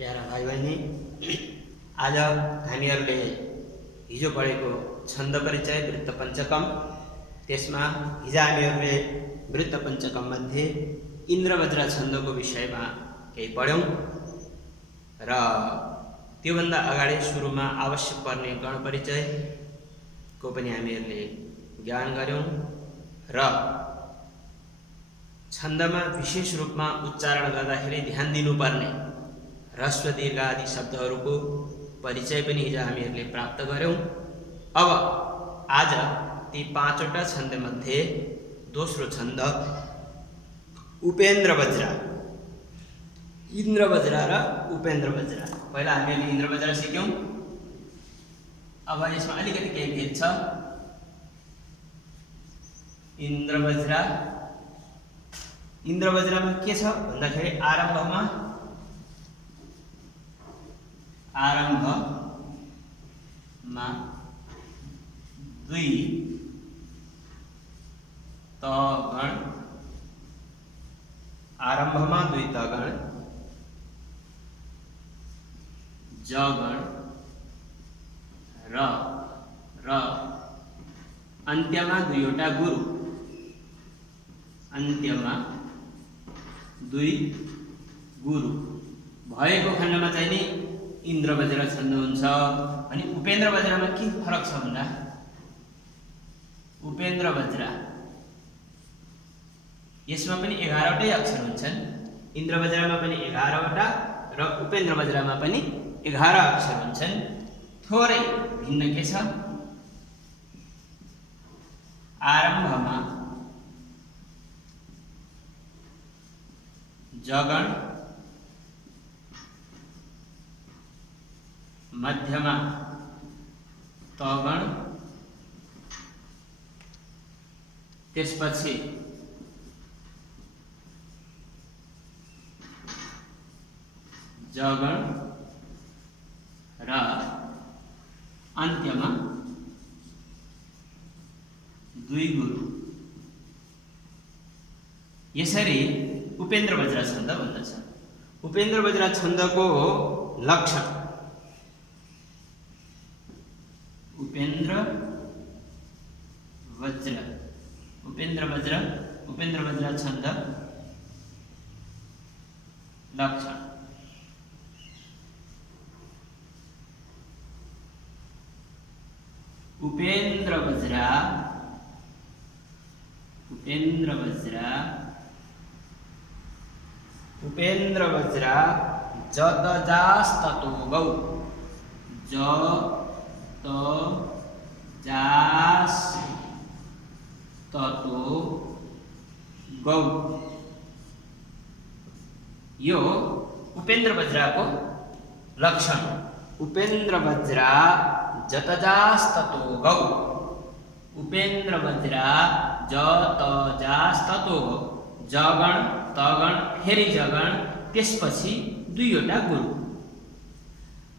Para भाइ बहिनी, आज हामीहरूले हिजो पढेको छन्द परिचय वृत्त पञ्चकम, त्यसमा हिजो हामीहरूले वृत्त पञ्चकम मध्ये इन्द्रवज्र छन्दको विषयमा केही पढ्यौं र त्योभन्दा अगाडि सुरुमा आवश्यक पर्ने गण परिचयको पनि हामीहरूले ज्ञान गर्यौं र छन्दमा विशेष रूपमा उच्चारण गर्दाखेरि ध्यान दिनुपर्ने ह्रस्व दीर्घ आदि शब्दहरूको परिचय पनि हिजो हामीहरूले प्राप्त गर्यौं। अब आज ती पाँचवटा छन्दमध्ये दोस्रो छन्द उपेन्द्रवज्र, इन्द्रवज्र र उपेन्द्रवज्र। पहिला हामीले इन्द्रवज्र सिक्यौं, अब यसमा अलिकति केही भेद छ। इन्द्रवज्रमा के छ भन्दाखेरि आरम्भमा दुई तगण, आरम्भमा दुई तगण, जगण र अन्त्यमा दुईवटा गुरु, अन्त्यमा दुई गुरु भएको खण्डमा चाहिँ नि इन्द्रवज्र छन्द हुन्छ। अनि उपेन्द्रवज्रमा के फरक छ भन्दा उपेन्द्रवज्र यसमा पनि 11वटै अक्षर हुन्छन्। इन्द्रवज्रमा पनि 11वटा र उपेन्द्रवज्रमा पनि 11 अक्षर हुन्छन्। थोरै भिन्न के छ, आरम्भमा जगण, मध्यमा तगण, त्यसपछि जगण र अन्त्यमा दुई गुरु। यसरी उपेन्द्रवज्र छन्द भन्दछ। उपेन्द्रवज्र छन्दको लक्षण, उपेन्द्रवज्र छन्द लक्षण। उपेन्द्रवज्र जतजास्ततो गौ, जतजास्ततो गौ, यो उपेन्द्रवज्रको लक्षण। उपेन्द्रवज्र जतजास्ततो गौ, उपेन्द्रवज्र जतजास्ततो गौ, जगण तगण फेरि जगण, त्यसपछि दुईवटा गुरु,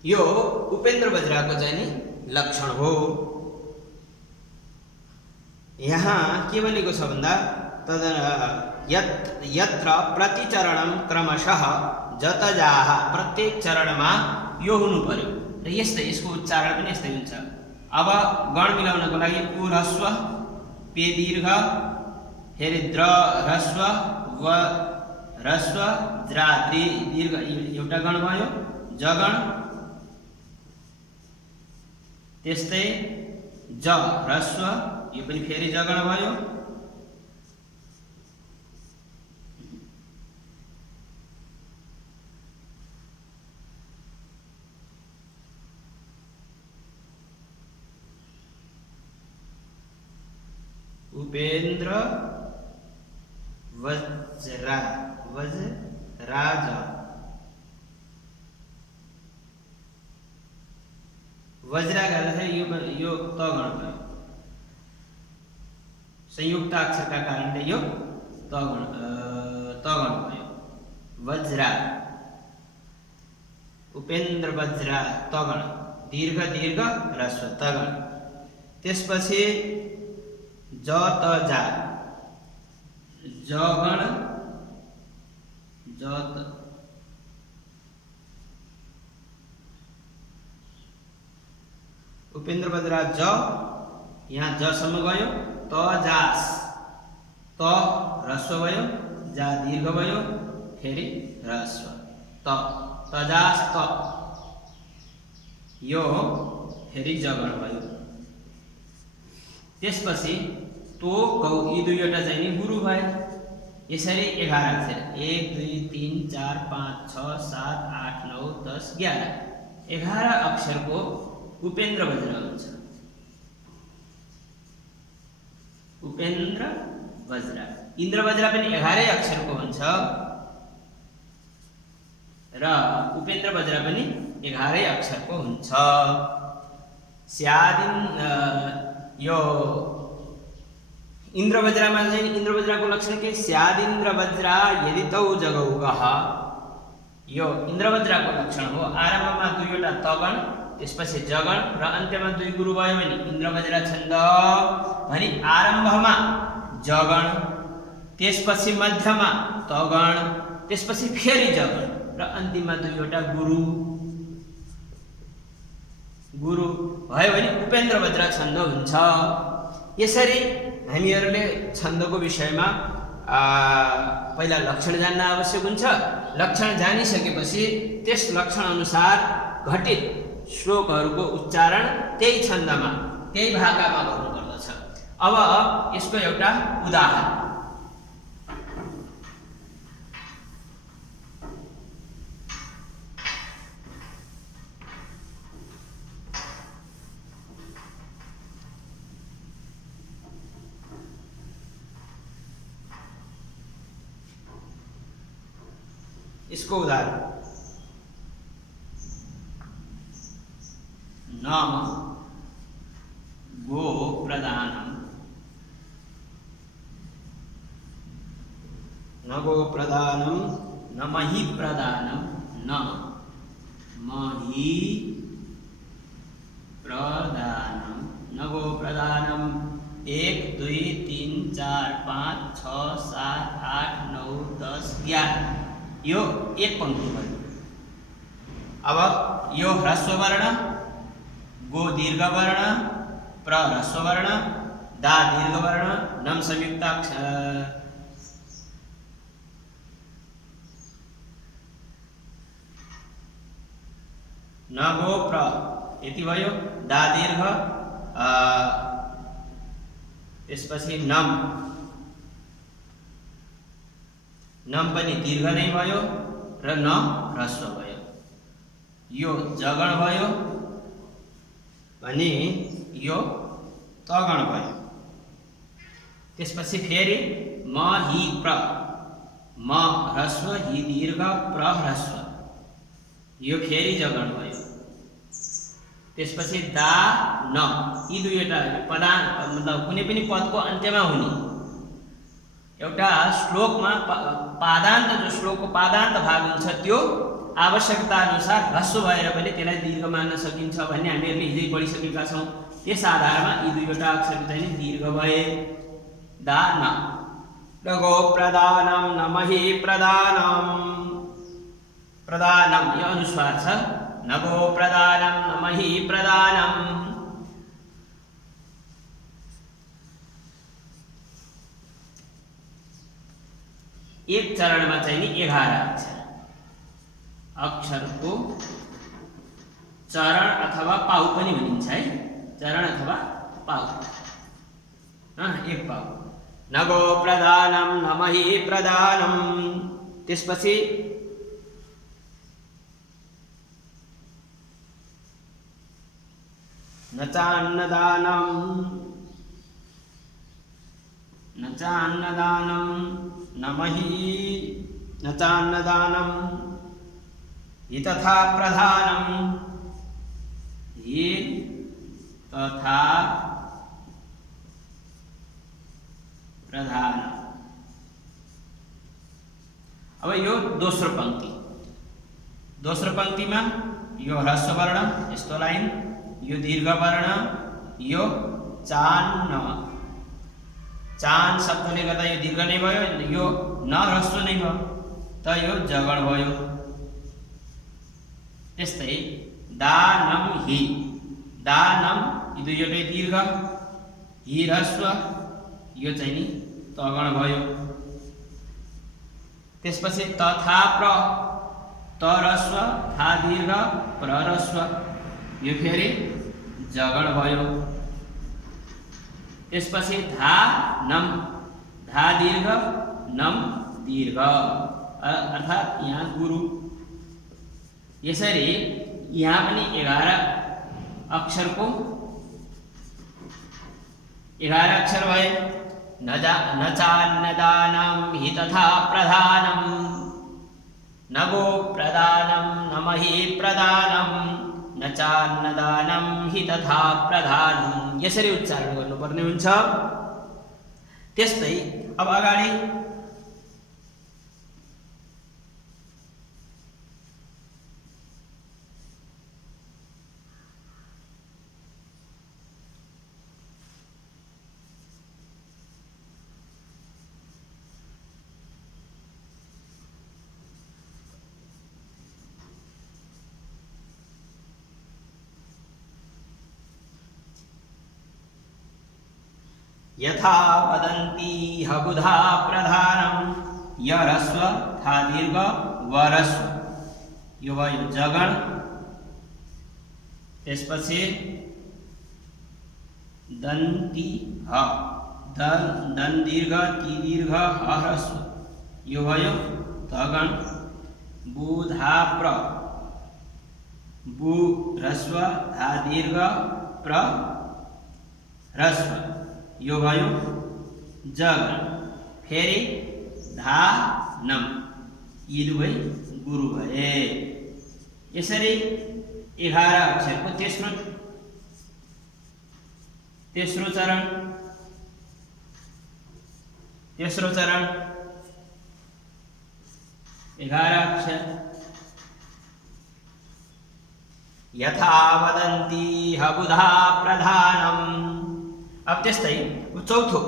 यो उपेन्द्रवज्रको चाहिँ नि लक्षण हो। यहाँ के भनेको छ भन्दा यत्र प्रतिचरणम क्रमशः जतजाः, प्रत्येक चरणमा यो हुनु पर्यो र यस्तै यसको उच्चारण पनि यस्तै हुन्छ। अब गण मिलाउनको लागि उ ह्रस्व, पे दीर्घ, फेरि द्र ह्रस्व, व ह्रस्व, द्रा दीर्घ, एउटा गण भयो। जगण, त्यस्तै ज ह्रस्व, यो पनि फेरि जगण भयो। वज्राज, वज्रा गर्दाखेरि यो तगण भयो, संयुक्त अक्षरका कारणले यो तगण भयो। वज्रा, उपेन्द्रवज्र तगण, दीर्घ दीर्घ ह्रस्व तगण। त्यसपछि जतजा, जगण, जत उपेन्द्र बज्रा ज यहाँ जसम्म गयो, त जास, त ह्रस्व भयो, जा दीर्घ भयो, फेरि ह्रस्व, त तजास त, यो फेरि जगण भयो। त्यसपछि तो कौ यी दुईवटा चाहिँ नि गुरु भए। यसरी 11 अक्षर 1 2 3 4 5 6 7 8 9 10 11 11 अक्षरको उपेन्द्र बज्रा हुन्छ। उपेन्द्र बज्रा, इन्द्र बज्रा पनि 11 अक्षरको हुन्छ र उपेन्द्र बज्रा पनि 11 अक्षरको हुन्छ। स्यादिन यो इन्द्र बज्रामा चाहिँ इन्द्र बज्राको लक्षण के? स्यादिन्द्र बज्रा यदि तौ जगौगः, यो इन्द्र बज्राको लक्षण हो। आरम्भमा दुईवटा तगण, त्यसपछि जगण र अन्त्यमा दुई गुरु भयो भने इन्द्र बज्रा छन्द भने आरम्भमा जगण, त्यसपछि मध्यमा तगण, त्यसपछि फेरि जगण र अन्तिममा दुईवटा गुरु भयो भने उपेन्द्र बज्रा छन्द हुन्छ। यसरी हामीहरूले छन्दको विषयमा पहिला लक्षण जान्न आवश्यक हुन्छ। लक्षण जानिसकेपछि त्यस लक्षण अनुसार घटित श्लोकहरूको उच्चारण त्यही छन्दमा त्यही भाकामा गर्नुपर्दछ। अब यसको एउटा उदाहरण, इसको उदाहरण न गो प्रदानम, न गो प्रदानम, न मही प्रदानम, न मही प्रदानम, न गो प्रदानम 1 2 3 4 5 6 7 8 9 10 11 यो एक पंक्ति भयो। अब यो ह्रस्व वर्ण, गो दीर्घ वर्ण, प्र ह्रस्व वर्ण, दा दीर्घ वर्ण, नम संयुक्त न गो प्र यति भयो, दा दीर्घ, त्यसपछि नम पनि दीर्घ नै भयो र न ह्रस्व भयो। यो जगण भयो भने यो तगण भयो। त्यसपछि फेरि म हि प्र, म ह्रस्व हि दीर्घ प्र ह्रस्व, यो फेरि जगण भयो। त्यसपछि दा न, यी दुईवटा पदान मतलब कुनै पनि पदको अन्त्यमा हुने एउटा श्लोकमा पादान्त, जो श्लोकको पादान्त भाग हुन्छ त्यो आवश्यकता अनुसार ह्रस्व भएर पनि त्यसलाई दीर्घ मान्न सकिन्छ भन्ने हामीहरूले हिजै पढिसकेका छौँ। त्यस आधारमा यी दुईवटा अक्षर चाहिँ दीर्घ भए। दा न, न गो प्रदानम, न मही प्रदानम, प्रदानम यो अनुस्वार छ, न गो प्रदानम, न मही प्रदानम। एक चरणमा चाहिँ नि 11 अक्षरको चरण अथवा पाउ पनि भनिन्छ है, चरण अथवा पाउ, एक पाउ। न गो प्रदानम, न मही प्रदानम, त्यसपछि न चान्नदानम, न चान्नदानम, न मही, न चान्नदानम, हि तथा प्रधानम, हि तथा प्रधानम। अब यो दोस्रो पंक्तिमा यो ह्रस्व वर्ण यस्तो लाइन, यो दीर्घ वर्ण, यो चान्न, चान शब्दले गर्दा यो दीर्घ नै भयो, यो न ह्रस्व नै भयो, त यो जगण भयो। त्यस्तै दानम हि, दानम यी दुईवटै दीर्घ, हि ह्रस्व यो चाहिँ नि तगण भयो। त्यसपछि तथा प्र, त ह्रस्व था दीर्घ प्र ह्रस्व यो फेरि जगण भयो। त्यसपछि धा नम, धा दीर्घ नम दीर्घ अर्थात् यहाँ गुरु। यसरी यहाँ पनि 11 अक्षरको 11 अक्षर भए। न चान्नदानं हि तथा प्रधानं, न गो प्रदानं न मही प्रदानं, न चान्नदानं हि तथा प्रधानं यसरी उच्चारण गर्नुपर्ने हुन्छ। त्यस्तै अब अगाडि यथा वदन्ति हबुधा प्रधानं, य ह्रस्व था दीर्घ व ह्रस्व यो भयो जगण। त्यसपछि दन्ति ह, दन दीर्घ ती दीर्घ ह ह्रस्व यो भयो तगण। बुधा प्र, बु ह्रस्व धा दीर्घ प्र ह्रस्व यो भयो जगण। फेरि धा नम यी दुवै गुरु भए। यसरी 11 अक्षरको तेस्रो चरण 11 अक्षर। यथा वदन्ति हबुधा प्रधानम्। अब त्यस्तै चौथो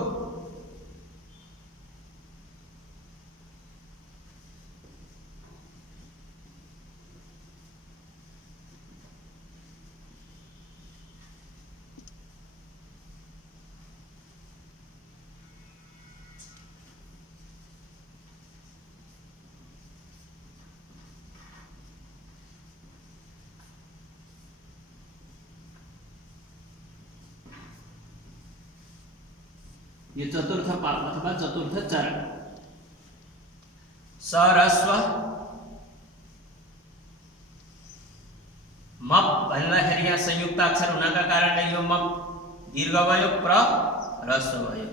यो चतुर्थ पाद अथवा चतुर्थ चरण। स ह्रस्व मप भन्दाखेरि यहाँ संयुक्ताक्षर हुनाका कारणले यो मप दीर्घ भयो, प्र ह्रस्व भयो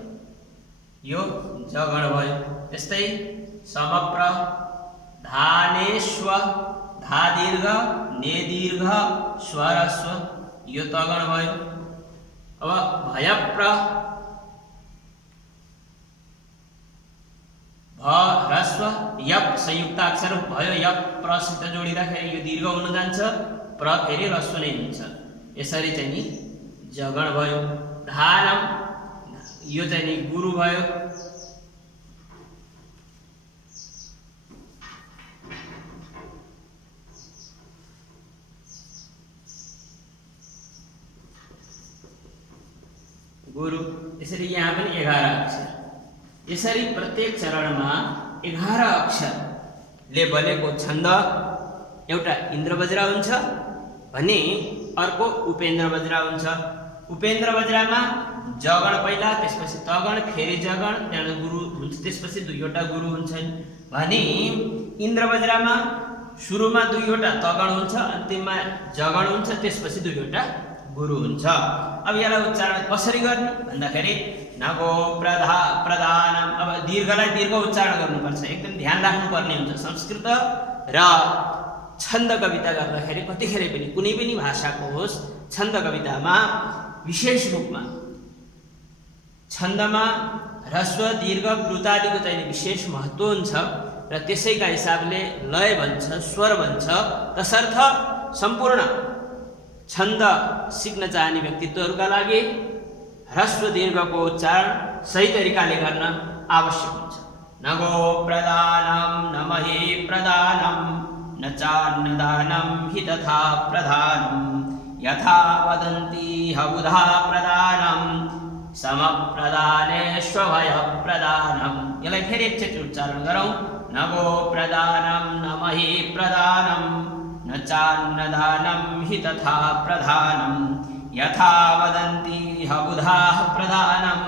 यो जगण भयो। त्यस्तै समप्र धानेश्व धा दीर्घ ने दीर्घ स्व ह्रस्व यो तगण भयो। अब भयप्र भ ह्रस्व यप संयुक्ताक्षर भयो, यप प्रसिद्ध जोडिँदाखेरि यो दीर्घ हुन जान्छ, प्र फेरि ह्रस्व नै हुन्छ। यसरी चाहिँ नि जगण भयो। धानम यो चाहिँ नि गुरु भयो। गुरु। यसरी यहाँ पनि 11 अक्षर। यसरी प्रत्येक चरणमा 11 अक्षरले बनेको छन्द एउटा इन्द्र बज्रा हुन्छ भने अर्को उपेन्द्र बज्रा हुन्छ। उपेन्द्र बज्रामा जगण पहिला, त्यसपछि तगण, फेरि जगण, त्यहाँबाट गुरु हुन्छ, त्यसपछि दुईवटा गुरु हुन्छन् भने इन्द्र बज्रामा सुरुमा दुईवटा तगण हुन्छ, अन्तिममा जगण हुन्छ, त्यसपछि दुईवटा गुरु हुन्छ। अब यसलाई उच्चारण कसरी गर्ने भन्दाखेरि नगो प्रधानम। अब दीर्घलाई दीर्घ उच्चारण गर्नुपर्छ, एकदम ध्यान राख्नुपर्ने हुन्छ। संस्कृत र छन्द कविता गर्दाखेरि कतिखेर पनि कुनै पनि भाषाको होस् छन्द कवितामा विशेष रूपमा छन्दमा ह्रस्व दीर्घ प्लुतादिको चाहिँ विशेष महत्त्व हुन्छ र त्यसैका हिसाबले लय भन्छ, स्वर भन्छ। तसर्थ सम्पूर्ण छन्द सिक्न चाहने व्यक्तित्वहरूका लागि ह्रस्व दीर्घको उच्चारण सही तरिकाले गर्न आवश्यक हुन्छ। नगो प्रदानं न मही प्रदानं, न चान्नदानं हि तथा प्रधानं यथा वदन्ति हबुधा प्रदानं समप्रदानेष्वभयप्रदानं। यसलाई फेरि एकचोटि उच्चारण गरौँ। न गो प्रदानं न मही प्रदानं न चान्नदानं हि तथा प्रधानं यथा वदन्ति हबुधा प्रदानं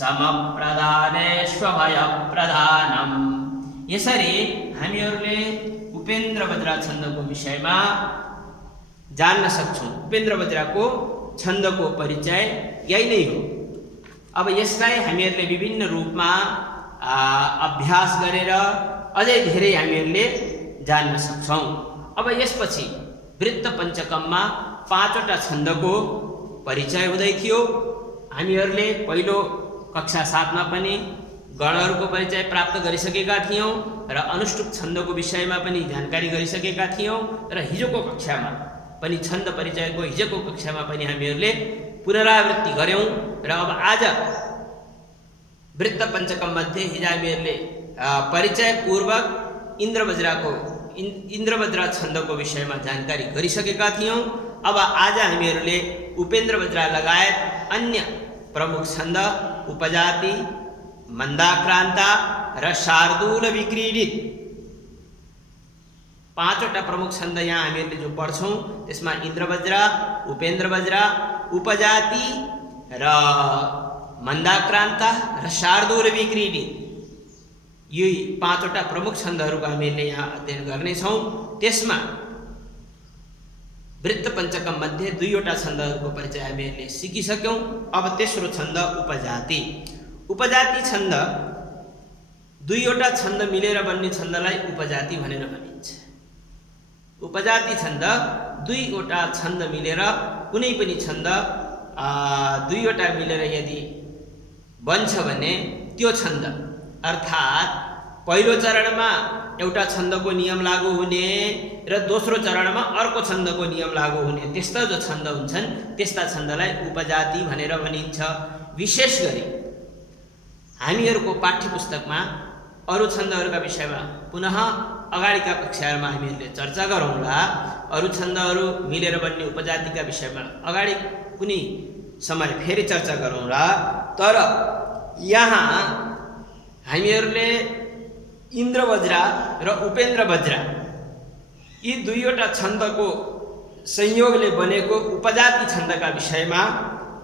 समप्रदानेष्वभयप्रदानं। यसरी हामीहरूले उपेन्द्र बज्रा छन्दको विषयमा जान्न सक्छौँ। उपेन्द्र बज्राको छन्दको परिचय यही नै हो। अब यसलाई हामीहरूले विभिन्न रूपमा अभ्यास गरेर अझै धेरै हामीहरूले जान्न सक्छौँ। अब यसपछि वृत्त पञ्चकममा 5वटा छन्दको परिचय हुँदै थियो। हामीहरूले पहिलो कक्षा 7मा पनि गणहरूको परिचय प्राप्त गरिसकेका थियौँ र अनुष्टुप छन्दको विषयमा पनि जानकारी गरिसकेका थियौँ र हिजोको कक्षामा पनि छन्द परिचयको हिजोको कक्षामा पनि हामीहरूले पुनरावृत्ति गऱ्यौँ। र अब आज वृत्त पञ्चकम मध्ये हिजो हामीहरूले परिचयपूर्वक इन्द्रबज्रा छन्दको विषयमा जानकारी गरिसकेका थियौँ। अब आज हामीहरूले उपेन्द्र बज्रा लगायत अन्य प्रमुख छन्द उपजाति, मन्दाक्रान्ता र शार्दूल विक्रीडित 5वटा प्रमुख छन्द यहाँ हामीहरूले जो पढ्छौँ त्यसमा इन्द्रबज्रा, उपेन्द्र बज्रा, उपजाति र मन्दाक्रान्ता र शार्दूल विक्रीडित यी 5वटा प्रमुख छन्दहरूको हामीले यहाँ अध्ययन गर्नेछौँ। त्यसमा वृत्त पञ्चकम मध्ये 2वटा छन्दहरूको परिचय हामीहरूले सिकिसक्यौँ। अब तेस्रो छन्द उपजाति। उपजाति छन्द 2वटा छन्द मिलेर बन्ने छन्दलाई उपजाति भनेर भनिन्छ। उपजाति छन्द 2वटा छन्द मिलेर कुनै पनि छन्द 2वटा मिलेर यदि बन्छ भने त्यो छन्द अर्थात् पहिलो चरणमा एउटा छन्दको नियम लागू हुने र दोस्रो चरणमा अर्को छन्दको नियम लागू हुने त्यस्ता जो छन्द हुन्छन् त्यस्ता छन्दलाई उपजाति भनेर भनिन्छ। विशेष गरी हामीहरूको पाठ्यपुस्तकमा अरू छन्दहरूका विषयमा पुनः अगाडिका कक्षाहरूमा हामीहरूले चर्चा गरौँला। अरू छन्दहरू मिलेर बन्ने उपजातिका विषयमा अगाडि कुनै समय फेरि चर्चा गरौँला। तर यहाँ हामीहरूले इन्द्रबज्रा र उपेन्द्र बज्रा यी 2वटा छन्दको संयोगले बनेको उपजाति छन्दका विषयमा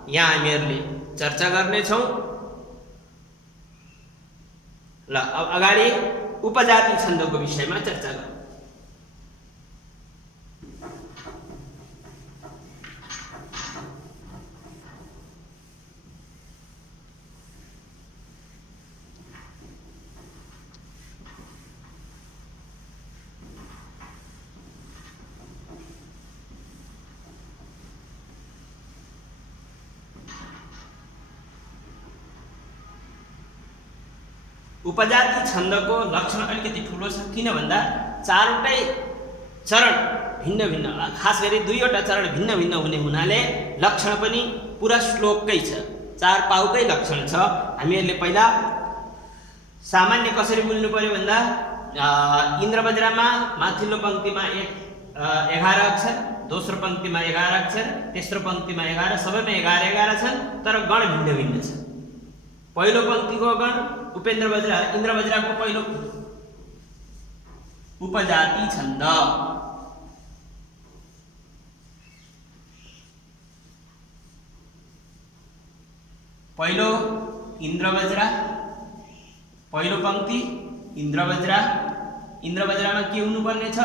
यहाँ हामीहरूले चर्चा गर्नेछौँ। ल अब अगाडि उपजाति छन्दको विषयमा चर्चा गरौँ। उपजाति छन्दको लक्षण अलिकति ठुलो छ। किन भन्दा 4वटै चरण भिन्न भिन्न, खास गरी 2वटा चरण भिन्न भिन्न हुने हुनाले लक्षण पनि पुरा श्लोककै छ, 4 पाउकै लक्षण छ। हामीहरूले पहिला सामान्य कसरी बुझ्नु पर्यो भन्दा इन्द्रबज्रामा माथिल्लो पङ्क्तिमा 11 अक्षर, दोस्रो पङ्क्तिमा 11 अक्षर, तेस्रो पङ्क्तिमा 11, सबैमा 11 छन् तर गण भिन्न भिन्न छ। पहिलो पङ्क्तिको गण उपेन्द्र बज्रा, इन्द्र बज्राको पहिलो उपजाति छन्द। पहिलो इन्द्र बज्रा, पहिलो पङ्क्ति इन्द्र बज्रा। इन्द्र बज्रामा के हुनुपर्ने छ?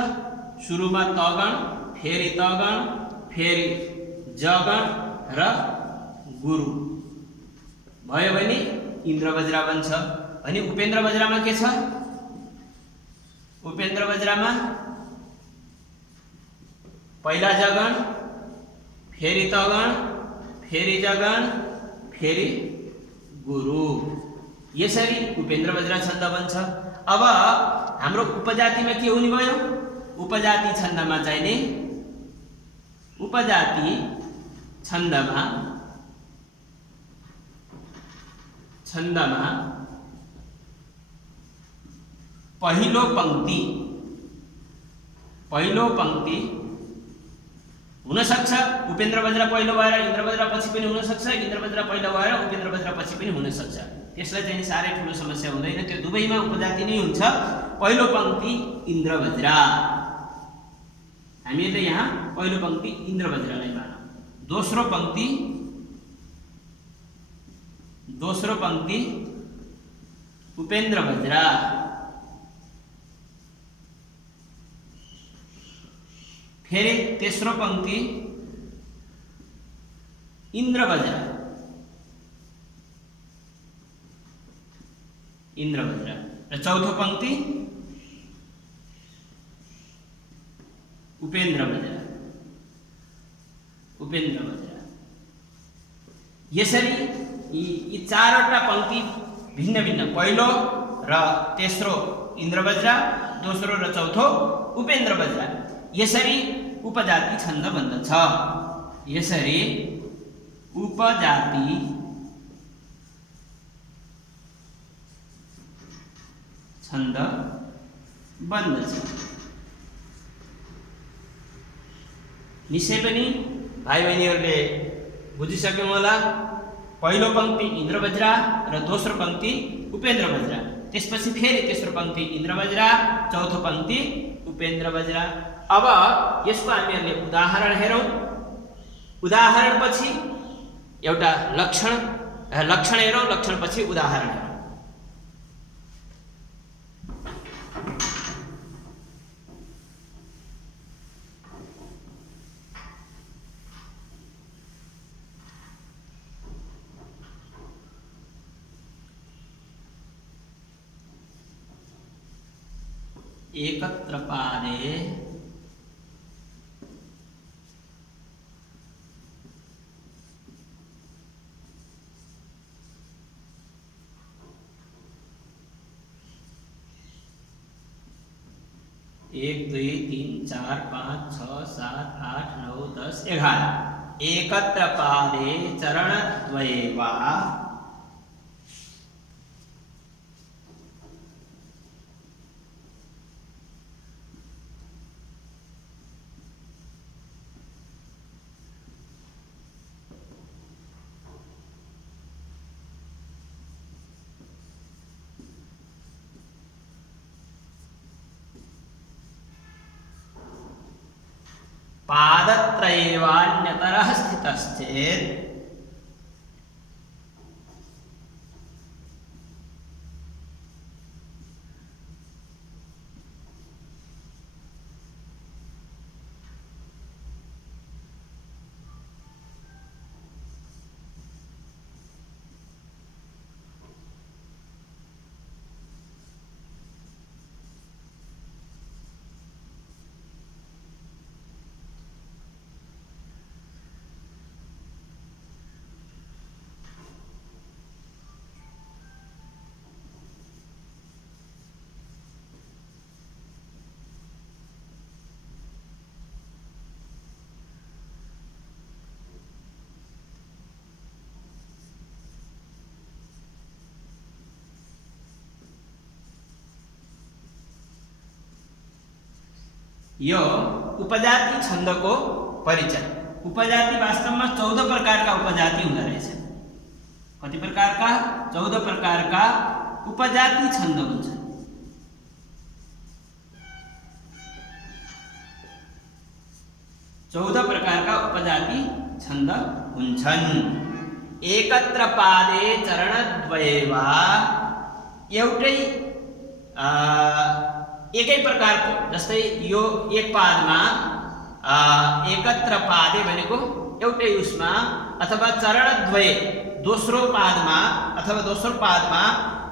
सुरुमा तगण, फेरि तगण, फेरि जगण र गुरु भयो भने इन्द्र बज्रा बन्छ। अनि उपेन्द्र बज्रामा के छ? उपेन्द्र बज्रामा पहिला जगण, फेरि तगण, फेरि जगण, फेरि गुरु, यसरी उपेन्द्र बज्रा छन्द बन्छ। अब हाम्रो उपजातिमा के हुने भयो? उपजाति छन्दमा चाहिँ नि उपजाति छन्दमा पहिलो पंक्ति हुन सक्छ उपेन्द्र बज्रा पहिलो भएर इन्द्र बज्रा पछि पनि हुन सक्छ, इन्द्र बज्रा पहिलो भएर उपेन्द्र बज्रा पछि पनि हुन सक्छ। त्यसलाई चाहिँ साह्रै ठुलो समस्या हुँदैन, त्यो दुवैमा उपजाति नै हुन्छ। पहिलो पंक्ति इन्द्र बज्रा, हामीले यहाँ पहिलो पंक्ति इन्द्र बज्रालाई मानौँ। दोस्रो पंक्ति उपेन्द्र बज्रा, फेरि तेस्रो पंक्ति इन्द्र बज्रा, र चौथो पंक्ति उपेन्द्र बज्रा। यसरी यी चारवटा पंक्ति भिन्न भिन्न, पहिलो र तेस्रो इन्द्र बज्रा, दोस्रो र चौथो उपेन्द्र बज्रा, यसरी उपजाति छन्द बन्दछ। यसरी उपजाति छन्द बन्दछ। निश्चय पनि भाइ बहिनीहरूले बुझिसक्यौँ होला। पहिलो पंक्ति इन्द्र बज्रा र दोस्रो पंक्ति उपेन्द्र बज्रा, त्यसपछि फेरि तेस्रो पंक्ति इन्द्र बज्रा, चौथो पंक्ति उपेन्द्र बज्रा। अब यसको हामीहरूले उदाहरण हेरौँ। उदाहरणपछि एउटा लक्षण हेरौँ, लक्षणपछि उदाहरण हेरौँ। एकत्र पादे एक दुई तीन चार पाँच छ सात आठ नौ 10 11 एकत्र पादे चरणद्वये वा पादत्रयेवान्यतरः स्थितश्चेत् यो उपजाति छन्दको परिचय। उपजाति वास्तवमा 14 प्रकारका उपजाति हुँदो रहेछ। कति प्रकारका? 14 प्रकारका उपजाति छन्द हुन्छन्। प्रकारका उपजाति छन्द हुन्छन्। एकत्र पादे चरणद्वये वा, एउटै एकै प्रकारको, जस्तै यो एक पादमा एकत्र पादे भनेको एउटै उसमा, अथवा चरणद्वये दोस्रो पादमा, अथवा दोस्रो पादमा,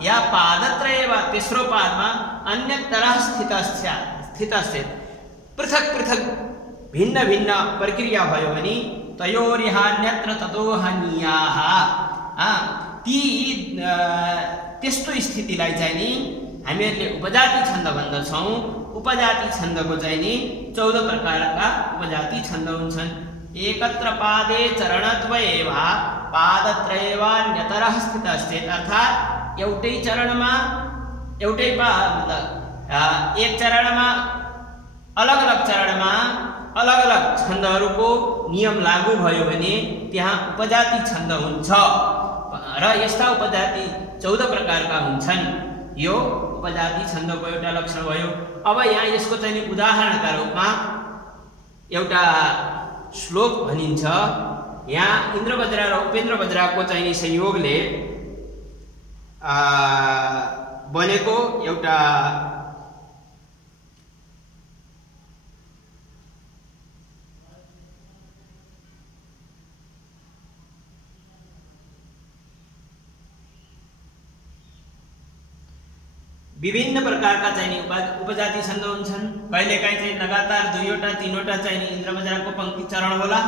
या पादत्रये वा तेस्रो पादमा अन्यतर स्थितश्चेत् पृथक पृथक भिन्न भिन्न प्रक्रिया भयो भने तयोरिहान्यत्र ततोहनीयाः, त्यस्तो स्थितिलाई चाहिँ नि हामीहरूले उपजाति छन्द भन्दछौँ। उपजाति छन्दको चाहिँ नि 14 प्रकारका उपजाति छन्द हुन्छन्। एकत्र पादे चरणद्वये वा पादत्रये वा न्यतरः स्थितश्चेत्, अर्थात् एउटै चरणमा एक चरणमा अलग अलग चरणमा अलग अलग छन्दहरूको नियम लागू भयो भने त्यहाँ उपजाति छन्द हुन्छ र यस्ता उपजाति 14 प्रकारका हुन्छन्। यो उपजाति छन्दको एउटा लक्षण भयो। अब यहाँ यसको चाहिँ नि उदाहरणका रूपमा एउटा श्लोक भनिन्छ। यहाँ इन्द्रवज्रा र उपेन्द्रवज्राको चाहिँ नि संयोगले बनेको एउटा विभिन्न प्रकारका चाहिँ उपजाति छन्द हुन्छन्। कहिलेकाहीँ चाहिँ लगातार 2वटा 3वटा चाहिँ इन्द्रवज्राको पङ्क्ति चरण होला।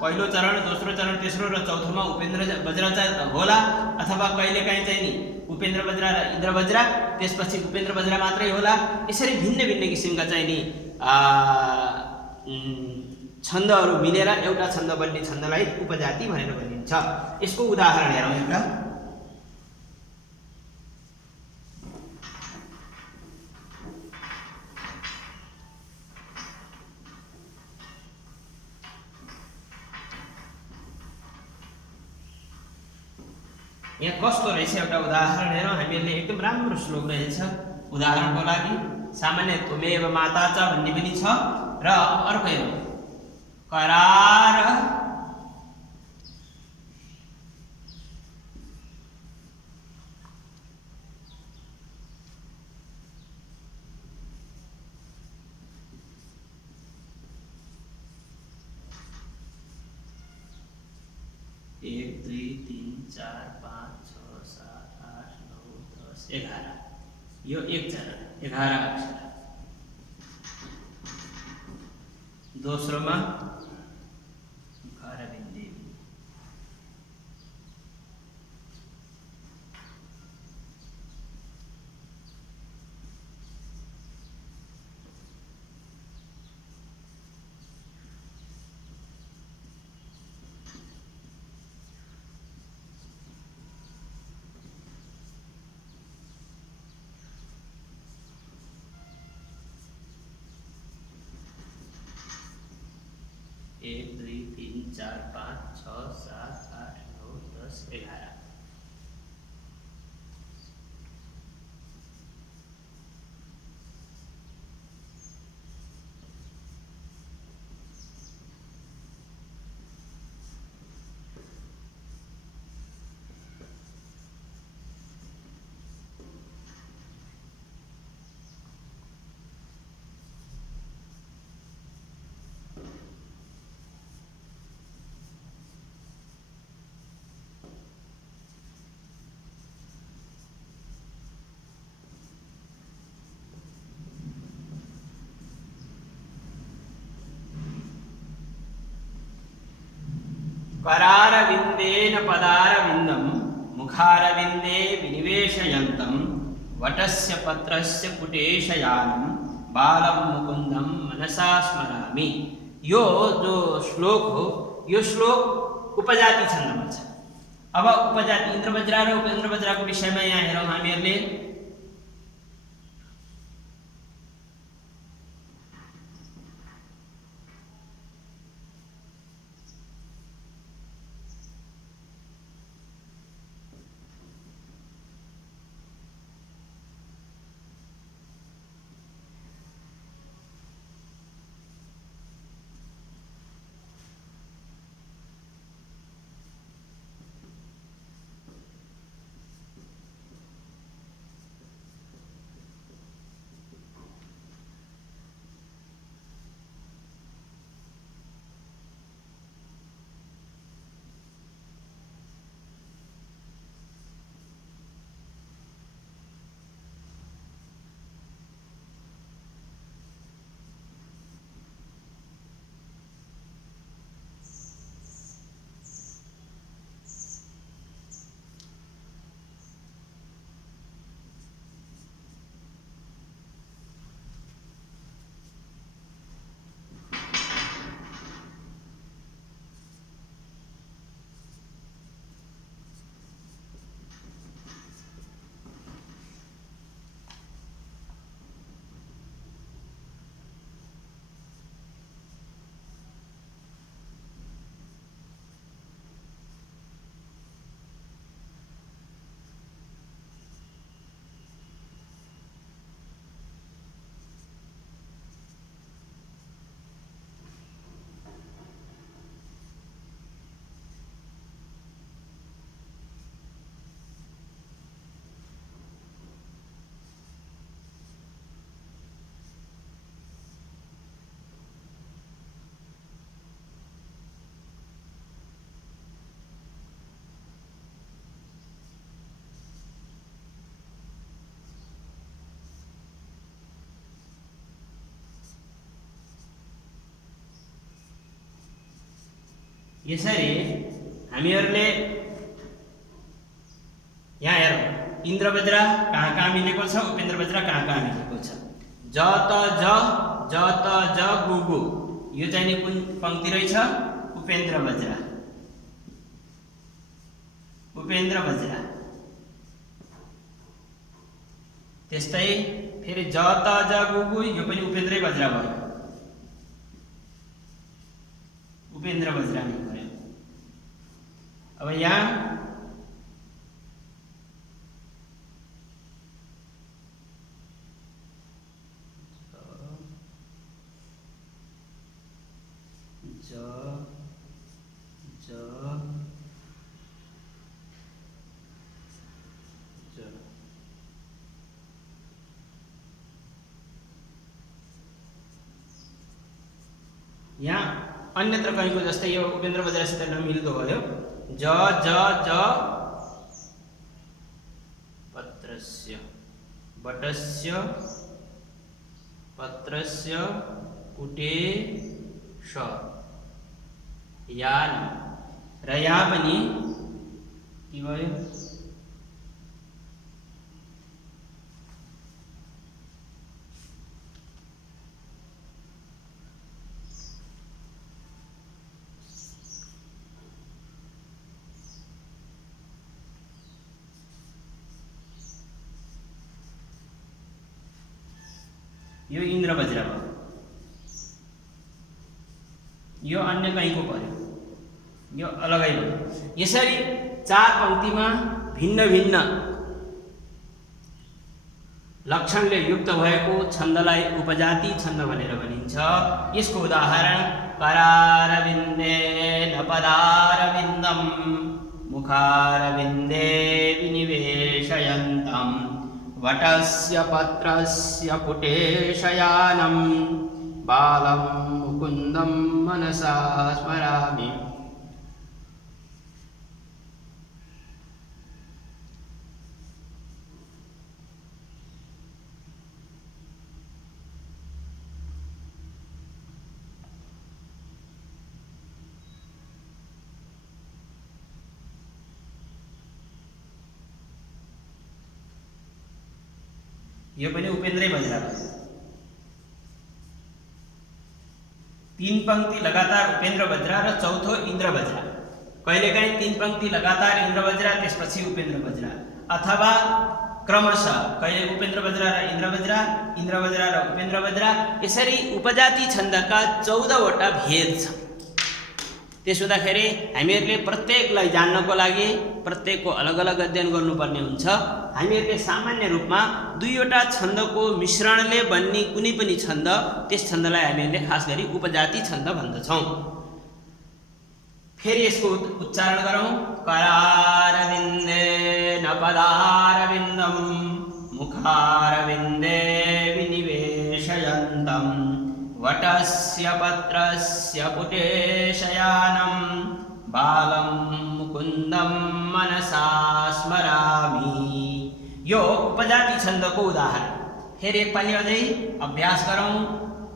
पहिलो चरण, दोस्रो चरण, तेस्रो र चौथोमा उपेन्द्रवज्रा होला, अथवा कहिलेकाहीँ चाहिँ नि उपेन्द्रवज्रा र इन्द्रवज्रा, त्यसपछि उपेन्द्रवज्रा मात्रै होला। यसरी भिन्न भिन्न किसिमका चाहिँ नि छन्दहरू मिलेर एउटा छन्द बन्ने छन्दलाई उपजाति भनेर भनिन्छ। यसको उदाहरण हेरौँ एउटा। यहाँ कस्तो रहेछ एउटा उदाहरण हेरौँ हामीहरूले। एकदम राम्रो श्लोक रहेछ। उदाहरणको लागि सामान्य त्वमेव माता च भन्ने पनि छ र अर्को हेरौँ करार एक 2 3 4 5 6 7 8 9 10 11 यो एक चरण 11 अक्षर। दोस्रोमा घरबिन्दे, एक 2 3 4 5 6 7 8 9 10 11। करारविन्देन पदारविन्दं मुखारविन्दे विनिवेशयन्तं वटस्य पत्रस्य पुटेशयानं बालं मुकुन्दं मनसा स्मरामि। यो जो श्लोक हो यो श्लोक उपजाति छन्दमा छ। अब उपजाति इन्द्रवज्रा र उपेन्द्रवज्राको विषयमा यहाँ हेरौँ हामीहरूले। यसरी हामीहरूले यहाँ हेरौँ, इन्द्र बज्रा कहाँ मिलेको छ, उपेन्द्र बज्रा कहाँ मिलेको छ। ज त ज गु गु, यो चाहिँ नि कुन पंक्ति रहेछ? उपेन्द्र बज्रा। उपेन्द्र बज्रा। त्यस्तै फेरि ज त ज गु गु, यो पनि उपेन्द्रै बज्रा भयो, उपेन्द्र बज्रा नै भयो। अब यहाँ यहाँ अन्यत्र कहीँको जस्तै यो उपेन्द्र बज्रासित नमिल्दो भयो। ज पत्रस्य, बटस्य, पत्रस्य, कुटेश, यान, र यहाँ पनि के भयो? यो इन्द्र बज्रा भयो, यो अन्य कहीँको पर्यो, यो अलगै भयो। यसरी चार पंक्तिमा भिन्न भिन्न लक्षणले युक्त भएको छन्दलाई उपजाति छन्द भनेर भनिन्छ। यसको उदाहरण करारविन्दे नपदारविन्दम मुखारविन्दे विनिवेशयन्तं वटस्य पत्रस्य पुटेशयानं बालं मुकुन्दं मनसा स्मरामि। यो पनि उपेन्द्रै बज्रा भयो। तीन पंक्ति लगातार उपेन्द्र बज्रा र चौथो इन्द्र बज्रा, कहिलेकाहीँ तीन पंक्ति लगातार इन्द्र बज्रा त्यसपछि उपेन्द्र बज्रा, अथवा क्रमशः कहिले उपेन्द्र बज्रा र इन्द्र बज्रा र उपेन्द्र बज्रा। यसरी उपजाति छन्दका 14 वटा भेद छ। त्यसो हुँदाखेरि हामीहरूले प्रत्येकलाई जान्नको लागि प्रत्येकको अलग अलग अध्ययन गर्नुपर्ने हुन्छ। हामीहरूले सामान्य रूपमा दुईवटा छन्दको मिश्रणले बन्ने कुनै पनि छन्द, त्यस छन्दलाई हामीहरूले खास गरी उपजाति छन्द भन्दछौँ। फेरि यसको उच्चारण गरौँ। करारविन्दे नपदारविन्दम मुखारविन्दे विनिवेशयन्तं वटस्य पत्रस्य पुटेशयानं बालं मुकुन्दं मनसा स्मरामि। यो उपजाति छन्दको उदाहरण। फेरि एकपालि अझै अभ्यास गरौँ।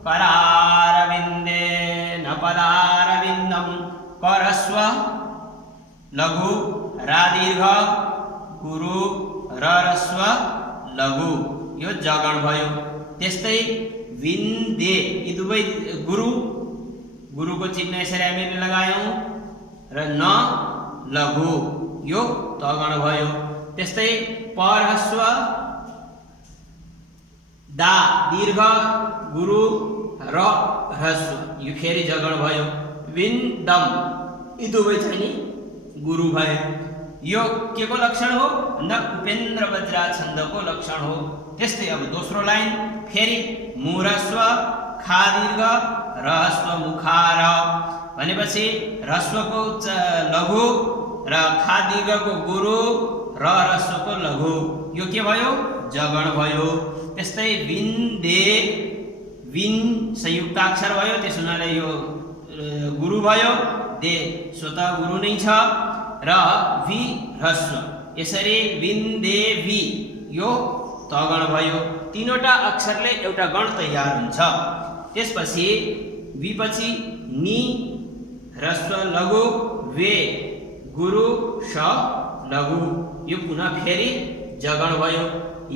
करारविन्दे नपदारविन्दम, करस्व लघु रा दीर्घ गुरु रस्व लघु, यो जगण भयो। त्यस्तै विन्दे, यी दुवै गुरुको चिन्ह यसरी हामीले लगायौँ र न लघु, यो तगण भयो। त्यस्तै परस्व दा दीर्घ गुरु र ह्रस्व, यो फेरि जगण भयो। विन्दम, यी दुवै चाहिँ नि गुरु भयो। यो के को लक्षण हो भन्दा उपेन्द्र बज्रा छन्दको लक्षण हो। त्यस्तै अब दोस्रो लाइन फेरि मुरस्व खा दीर्घ रहस्व मुखार भनेपछि ह्रस्वको लघु र खा दीर्घको गुरु र ह्रस्वको लघु, यो के भयो? जगण भयो। त्यस्तै विन्दे, विन संयुक्ताक्षर भयो, त्यस हुनाले यो गुरु भयो। दे स्वतः गुरु नै छ र वि ह्रस्व, यसरी विन्दे वि, यो तगण भयो। तीनवटा अक्षरले एउटा गण तयार हुन्छ। त्यसपछि विपछि नि ह्रस्व लघु वे गुरु श लघु यो पुनः फेरि जगण भयो।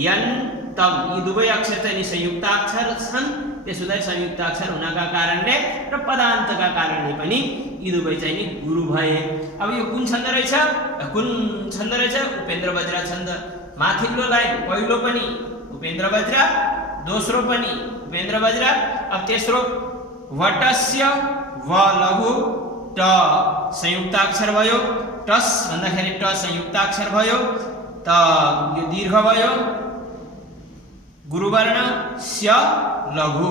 यन्तम यी दुवै अक्षर चाहिँ संयुक्ताक्षर छन्, त्यसोले संयुक्ताक्षर हुनका कारणले र पदान्तका कारणले पनि यी दुवै चाहिँ नि गुरु भए। अब यो कुन छन्द रहेछ? उपेन्द्र वज्र छन्द। माथिल्लो लाइन पहिलो पनि उपेन्द्र वज्र, दोस्रो पनि उपेन्द्र वज्र। अब तेस्रो वटस्य व लघु ट संयुक्ताक्षर भयो। टस भन्दाखेरि ट संयुक्ताक्षर भयो, त यो दीर्घ भयो। गुरुवर्ण स्य लघु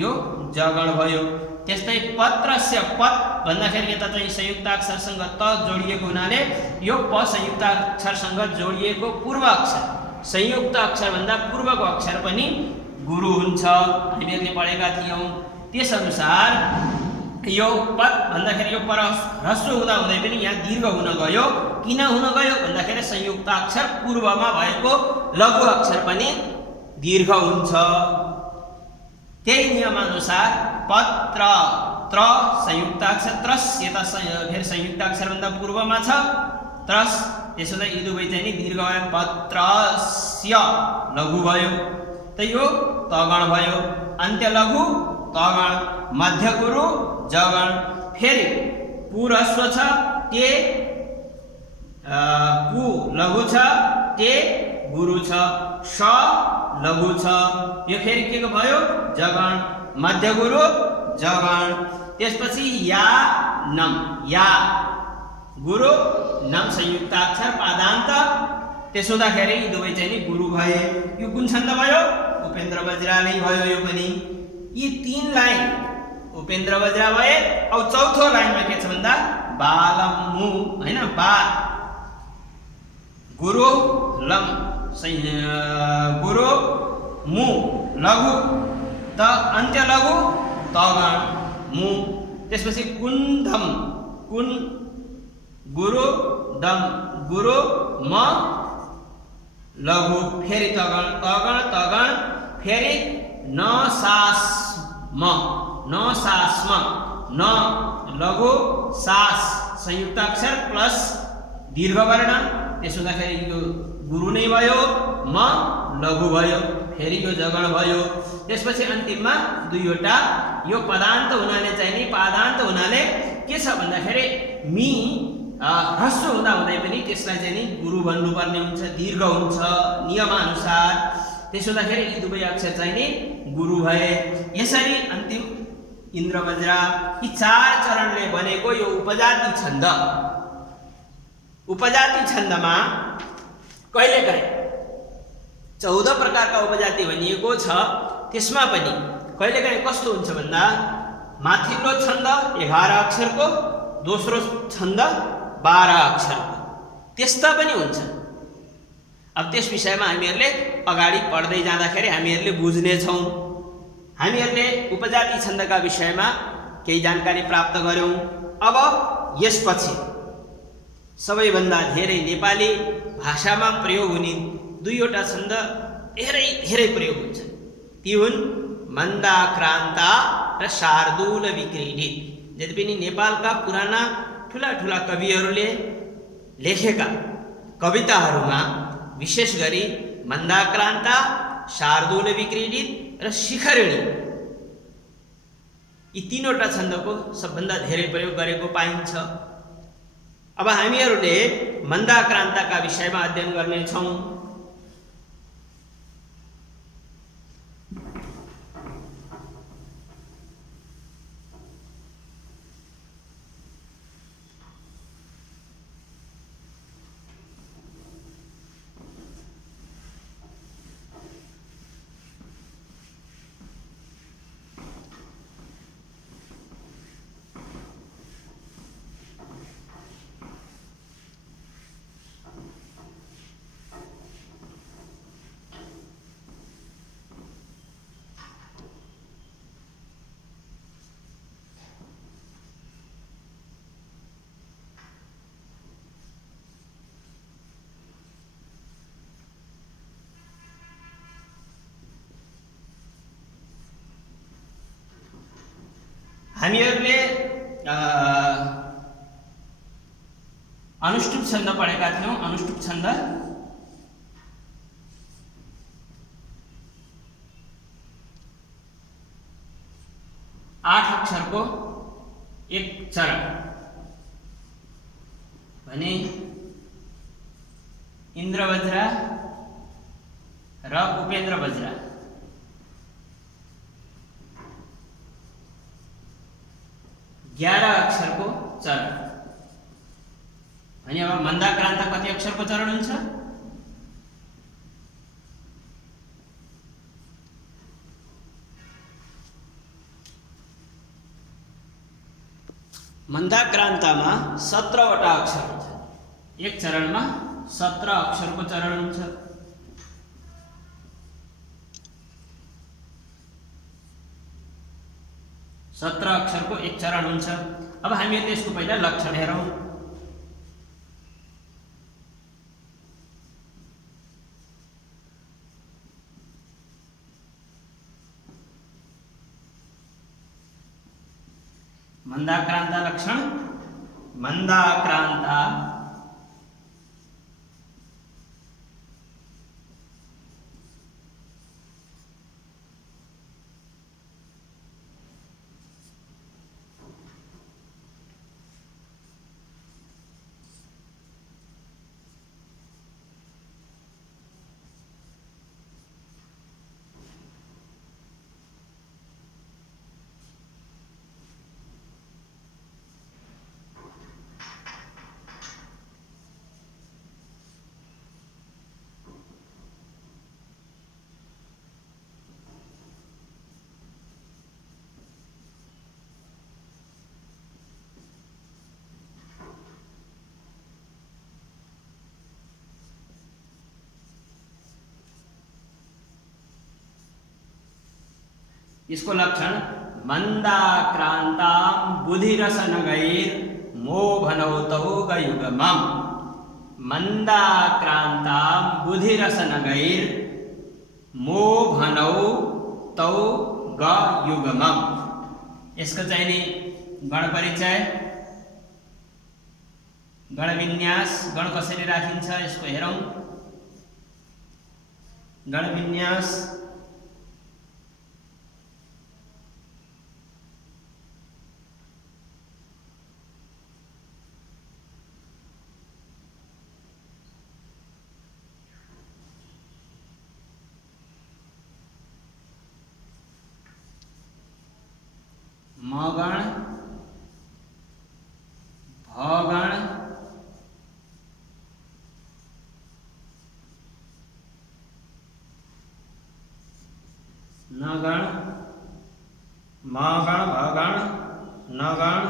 यो जगण भयो। त्यस्तै पत्रस्य पत भन्दाखेरि यता चाहिँ संयुक्ताक्षरसँग त जोडिएको हुनाले यो प संयुक्ताक्षरसँग जोडिएको पूर्व अक्षर, संयुक्त अक्षर भन्दा पूर्वको अक्षर पनि गुरु हुन्छ, हामीहरूले पढेका थियौँ। त्यसअनुसार यो पद भन्दाखेरि यो पर ह्रस्व हुँदा हुँदै पनि यहाँ दीर्घ हुन गयो। किन हुन गयो भन्दाखेरि संयुक्ताक्षर पूर्वमा भएको लघु अक्षर पनि दीर्घ हुन्छ। त्यही नियमअनुसार पत्र त्र संयुक्ताक्षर, त्रस यता फेरि संयुक्ताक्षर भन्दा पूर्वमा छ त्रस, त्यसोले यी दुवै चाहिँ नि दीर्घ भयो। पत्रस्य लघु भयो, त यो तगण भयो। अन्त्य लघु तगण, मध्य गुरु जगण। फेरि पुरस्व छ ते पु लघु छ, ते गुरु छ, श लघु छ, यो फेरि के भयो? जगण। मध्य गुरु जगण। त्यसपछि या नम, या गुरु नम संयुक्ताक्षर पादान्त, त्यसो हुँदाखेरि यी दुवै चाहिँ नि गुरु भए। यो कुन छन्द भयो? उपेन्द्र वज्र नै भयो यो पनि। यी तीन लाइन उपेन्द्र वज्र भए। अब चौथो लाइनमा के छ भन्दा बालमु हैन, बा गुरु लम गुरु मु लघु, त अन्त्य लघु तगण मु। त्यसपछि कुन्धम, कुन गुरु दम गुरु म लघु, फेरि तगण तगण तगण, फेरि न सास म, न सास म, न लघु सास संयुक्ताक्षर प्लस दीर्घ वर्ण, त्यसो हुँदाखेरि यो गुरु नै भयो, म लघु भयो, फेरि यो जगण भयो। त्यसपछि अन्तिममा दुईवटा यो पदान्त हुनाले चाहिँ नि पादान्त हुनाले के छ भन्दाखेरि मी ह्रस्व हुँदा हुँदै पनि त्यसलाई चाहिँ नि गुरु भन्नुपर्ने हुन्छ, दीर्घ हुन्छ नियमानुसार। त्यसो हुँदाखेरि यी दुवै अक्षर चाहिँ नि गुरु भए। यसरी अन्तिम इन्द्र वज्र यी चार चरणले बनेको यो उपजाति छन्द, उपजाति छन्दमा कहिलेकाहीँ 14 प्रकारका उपजाति भनिएको छ। त्यसमा पनि कहिलेकाहीँ कस्तो हुन्छ भन्दा माथिल्लो छन्द 11 अक्षरको, दोस्रो छन्द 12 अक्षरको, त्यस्ता पनि हुन्छ। अब त्यस विषयमा हामीहरूले अगाडि पढ्दै जाँदाखेरि हामीहरूले बुझ्नेछौँ। हामीहरूले उपजाति छन्दका विषयमा केही जानकारी प्राप्त गर्यौँ। अब यसपछि सबैभन्दा धेरै नेपाली भाषामा प्रयोग हुने दुईवटा छन्द धेरै धेरै प्रयोग हुन्छ। ती हुन् मन्दाक्रान्ता र शार्दूल विक्रीडित। जति पनि नेपालका पुराना ठुला ठुला कविहरूले लेखेका कविताहरूमा विशेष गरी मन्दाक्रान्ता, शार्दूल विक्रीडित र शिखरिणी यी तीनवटा छन्दको सबभन्दा धेरै प्रयोग गरेको पाइन्छ। अब हामीहरूले मन्दाक्रान्ताका विषयमा अध्ययन गर्नेछौँ। हामीहरूले अनुष्टुप छन्द पढेका थियौं। अनुष्टुप छन्द 8 अक्षरको एक चरण भने इन्द्र बज्रा र उपेन्द्र बज्रा। 11 अक्षरको चरण भने अब मन्दाक्रान्त कति अक्षरको चरण हुन्छ? मन्दाक्रान्तमा 17 वटा अक्षर हुन्छ। एक चरणमा 17 अक्षरको चरण हुन्छ। सत्र अक्षरको एक चरण हुन्छ। अब हामीहरूले यसको पहिला लक्षण हेरौं। मंदाक्रांता लक्षण मंदाक्रांता इसको लक्षण मंदाक्रांतां बुधिरसनगैर मोभनौतौ गयुगमम्। मंदाक्रांतां बुधिरसनगैर मोभनौतौ गयुगमम्। यसको चाहिँ नि गण परिचय, गण विन्यास, गण कसरी राखिन्छ यसको हेरौं। गण विन्यास मगण भगण नगण मगण भगण नगण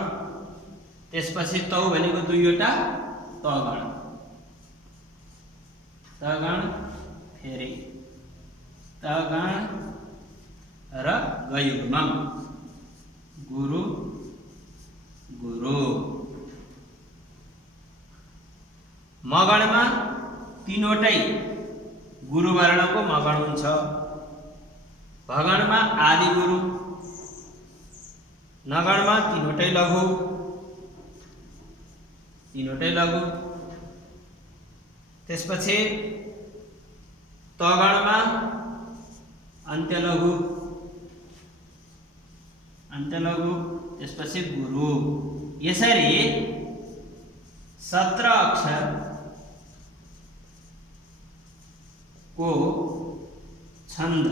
त्यसपछि तौ भनेको दुईवटा तगण, तगण फेरि तगण र गयुग्मम्। गुरु गुरु मगणमा तीनवटै गुरु वर्णको मगण हुन्छ। भगणमा आदि गुरु, नगणमा तीनवटै लघु, तीनवटै लघु। त्यसपछि तगणमा अन्त्य लघु, अन्त्य लघु, त्यसपछि गुरु। यसरी 17 अक्षर को छन्द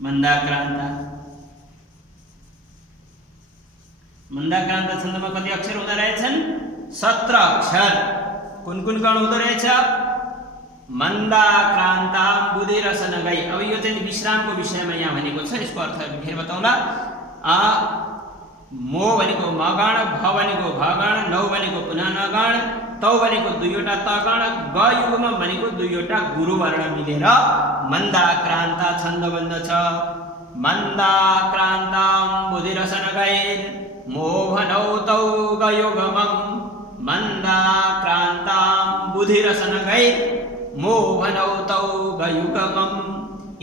मंदाक्रांता। मंदाक्रांता छन्दमा कति अक्षर हुँदो रहेछन्? 17 अक्षर। कुन कुन गण हुँदो रहेछ? मंदाक्रांतां बुधिरसनगै। अब यो चाहिँ विश्रामको विषयमा यहाँ भनेको छ। यसको अर्थ फेरि बताउँला। मो भनेको मगण, भ भनेको भगण, नौ भनेको पुनः नगण, तौ भनेको दुईवटा तगण, ग युग्म भनेको दुईवटा गुरु वर्ण मिलेर मंदाक्रांता छन्द बन्दछ। मंदाक्रांतां बुधिरसनगैर मोभनौतौ गयुग्मम्। मंदाक्रांतां बुधिरसनगैर मोभनौतौ गयुग्मम्।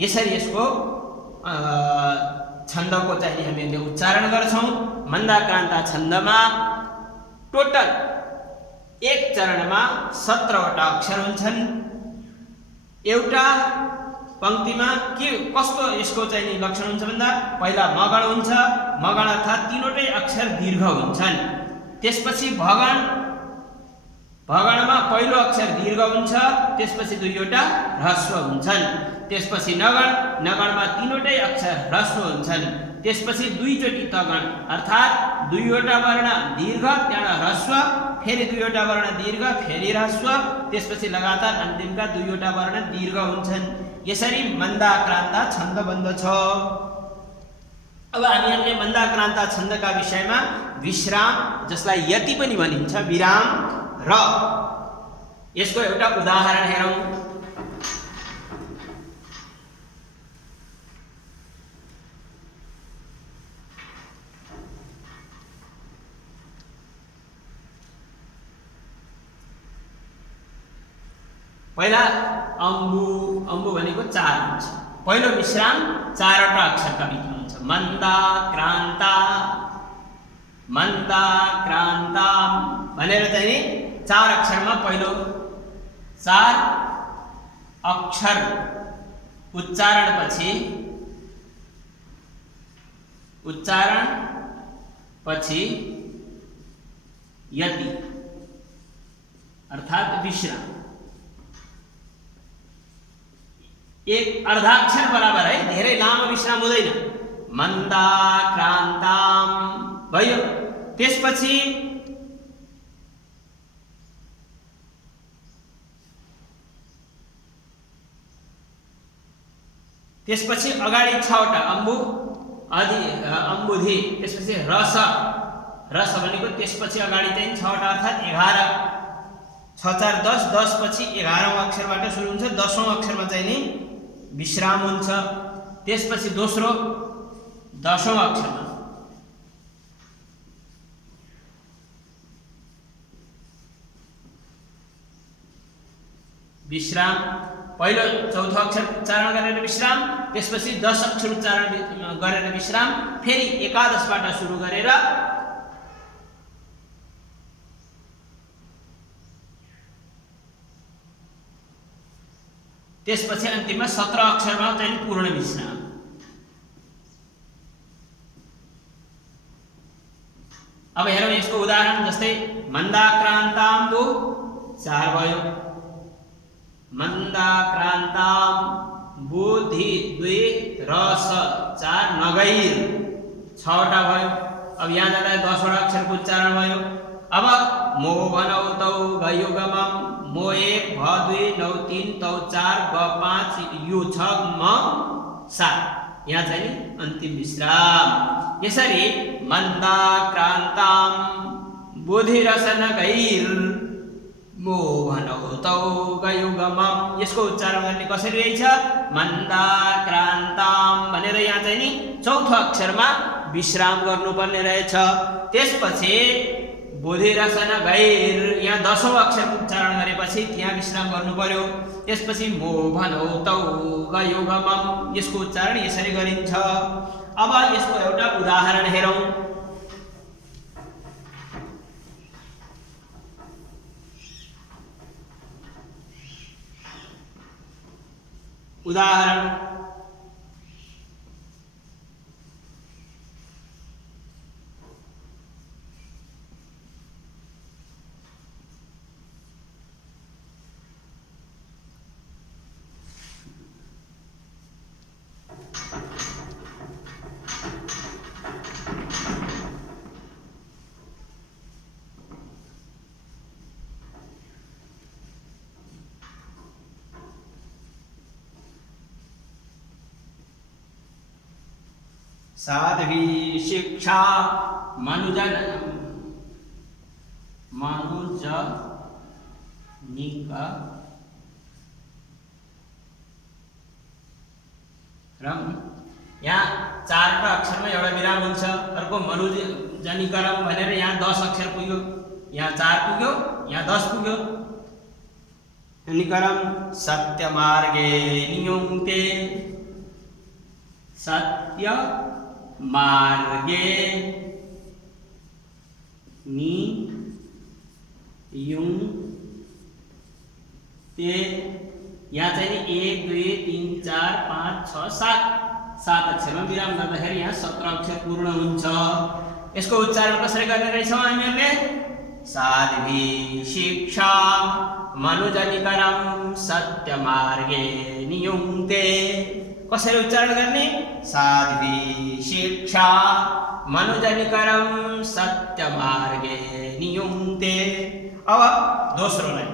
यसरी यसको छन्दको चाहिँ हामीले उच्चारण गर्छौं। मंदाक्रांता छन्दमा टोटल एक चरणमा 17 वटा अक्षर हुन्छन्। एउटा पंक्तिमा के कस्तो यसको चाहिँ नि लक्षण हुन्छ भन्दा पहिला मगण हुन्छ, मगण अर्थात् तीनवटै अक्षर दीर्घ हुन्छन्। त्यसपछि भगण, भगणमा पहिलो अक्षर दीर्घ हुन्छ, त्यसपछि दुईवटा ह्रस्व हुन्छन्। त्यसपछि नगण, नगणमा तीनवटै अक्षर ह्रस्व हुन्छन्। त्यसपछि दुईचोटि तगण अर्थात् दुईवटा वर्ण दीर्घ त्यहाँ ह्रस्व, फेरि दुईवटा वर्ण दीर्घ फेरि ह्रस्व, त्यसपछि लगातार अन्तिमका दुईवटा वर्ण दीर्घ हुन्छन्। यसरी मन्दाक्रान्ता छन्द बन्दछ। अब हामीहरूले मन्दाक्रान्ता छन्दका विषयमा विश्राम, जसलाई यति पनि भनिन्छ, विराम र यसको एउटा उदाहरण हेरौँ। पहिला अम्बु, अम्बु भनेको 4 हुन्छ। पहिलो विश्राम 4वटा अक्षरका बिचमा हुन्छ। मन्दाक्रान्ता, मन्दाक्रान्ता भनेर चाहिँ 4 अक्षरमा पहिलो 4 अक्षर उच्चारण पछि यति अर्थात् विश्राम, एक अर्धाक्षर बराबर है, धेरै लामो विश्राम हुँदैन। मन्दाक्रान्ताम भयो। त्यसपछि अगाडि 6वटा अम्बु, अम्बुधि, त्यसपछि रस, रस भनेको त्यसपछि अगाडि चाहिँ 6वटा अर्थात् 11, 6 4 10, 10 पछि 11औं अक्षरबाट सुरु हुन्छ, 10औं अक्षरमा चाहिँ नि विश्राम हुन्छ। त्यसपछि दोस्रो 10औं अक्षरमा विश्राम, पहिलो चौथो अक्षर उच्चारण गरेर विश्राम, त्यसपछि 10 अक्षर उच्चारण गरेर विश्राम, फेरि 11बाट सुरु गरेर त्यसपछि अन्तिममा 17 अक्षरमा चाहिँ पूर्ण विश्राम। अब हेरौँ यसको उदाहरण। जस्तै मन्दाक्रान्ताम्बु 4 भयो, मन्दाक्रान्ताम बुधि 2 रस 4 नगैर 6वटा भयो। अब यहाँ जाँदा 10वटा अक्षरको उच्चारण भयो। अब मो भनौ तौ गयुगमम, मो 1 भ 2 9 3 तौ 4 ग 5 यु 6 म 7, यहाँ चाहिँ अन्तिम विश्राम। यसरी मन्दाक्रान्ताम बुधिरस नगैर मो भनौ तौ गयुगमम, यसको उच्चारण गर्ने कसरी रहेछ? मन्दाक्रान्ताम भनेर यहाँ चाहिँ नि चौथो अक्षरमा विश्राम गर्नुपर्ने रहेछ। त्यसपछि बुधिरस नगैर, यहाँ 10औं अक्षर उच्चारण गरेपछि त्यहाँ विश्राम गर्नु पर्यो। त्यसपछि मो भनौ तौ गयुगमम, यसको उच्चारण यसरी गरिन्छ। अब यसको एउटा उदाहरण हेरौँ। उदाहरण साध्वी शिक्षा मनुजनिका रम, यहाँ 4वटा अक्षरमा एउटा विराम हुन्छ। अर्को मनुजनिकरम भनेर यहाँ 10 अक्षर पुग्यो, यहाँ 4 पुग्यो, यहाँ 10 पुग्यो। निकरम सत्य मार्गे नियुङ्क्ते, सत्य मार्गे युङ्ते यहाँ चाहिँ नि 1 2 3 4 5 6 7 अक्षरमा विराम गर्दाखेरि यहाँ 17 अक्षर पूर्ण हुन्छ। यसको उच्चारण कसरी गर्ने रहेछौँ हामीहरूले? साध्वी शिक्षा मनुजनिकरम सत्यमार्गे नियुङ्क्ते। कसरी उच्चारण गर्ने? साध्वी शिक्षा मनुजनिकरम सत्यमार्गे नियुङ्क्ते। अब दोस्रो लाइन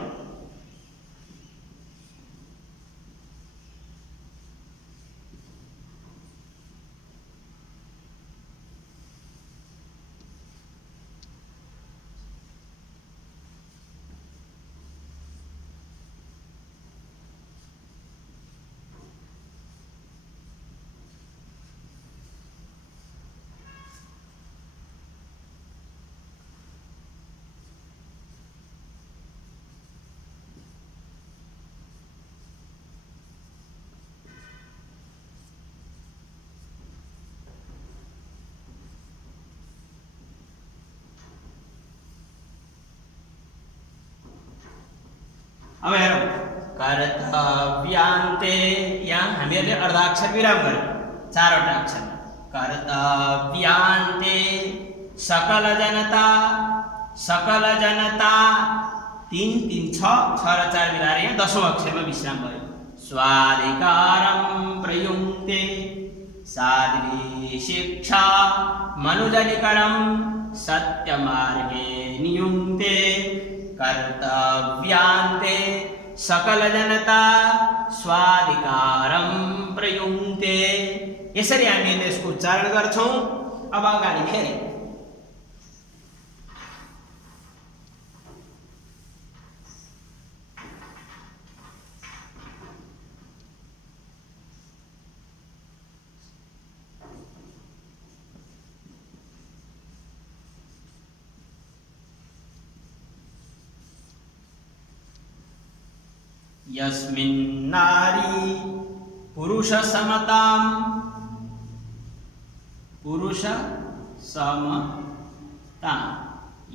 अब हेरौँ कर्तव्यान्ते यहाँ हामीहरूले अर्धाक्षर विराम गर्यौँ 4 वटा अक्षर। कर्तव्यान्ते सकल जनता 3 3 6 6 र 4 मिलाएर यहाँ 10औं अक्षरमा विश्राम भयो। स्वाधिकारम प्रयुङ्क्ते साध्वी शिक्षा मनुजनिकरम सत्यमार्गे नियुङ्क्ते। कर्तव्यान्ते सकल जनता स्वाधिकारम प्रयुङ्क्ते। यसरी हामीले यसको उच्चारण गर्छौँ। अब अगाडि फेरि यस्मिन्नारी पुरुष समताम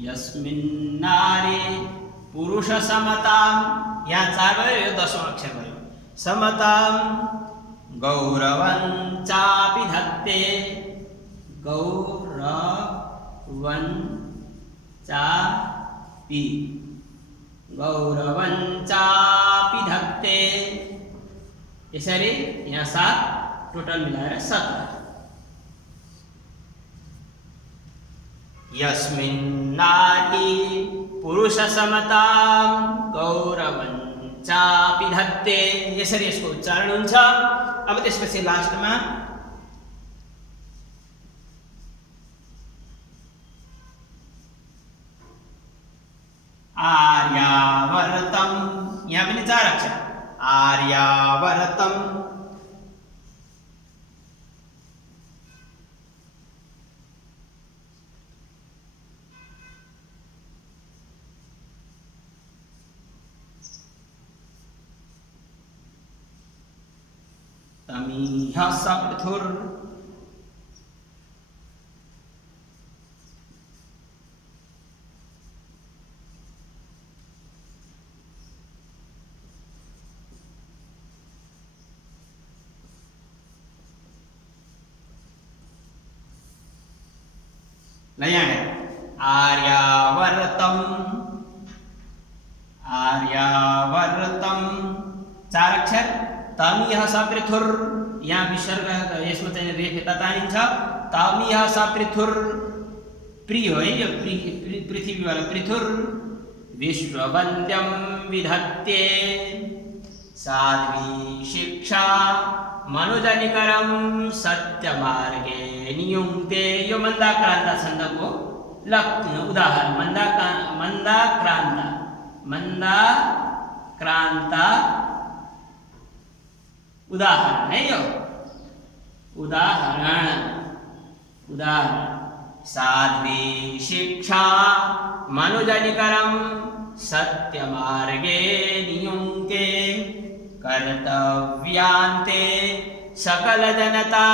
यस्मिन्नारी पुरुष समताम यहाँ 4 भयो, यो 10औं अक्षर भयो। समताम गौरवं चापि धत्ते गौरवं चापि धत्ते। यसरी यहाँ 7 टोटल मिलाएर 17। यस्मिन्नारी पुरुष समतां गौरवं चापि धत्ते। यसरी यसको उच्चारण हुन्छ। अब त्यसपछि लास्टमा आर्यावर्तम, यहाँ पनि 4 अक्षर। आर्यावर्तम तमीह सपृथुर नया है आर्यावर्तम। 4 अक्षर। तमिह सपृथुर, यहाँ विसर्ग यसमा चाहिँ रेफा तानिन्छ। तमिह सपृथुर प्रि हो है, यो पृथ्वी वाला पृथुर। विश्ववन्द्यं विधत्ते साध्वी शिक्षा मनुजनिकरम सत्यमार्गे नियुङ्क्ते। यो मन्दाक्रान्ता छन्दको उदाहरण। मन्दाक्रान्ता उदाहरण है यो। उदाहरण साध्वी शिक्षा मनुजनिकरम सत्यमार्गे नियुङ्क्ते। कर्तव्यान्ते सकल जनता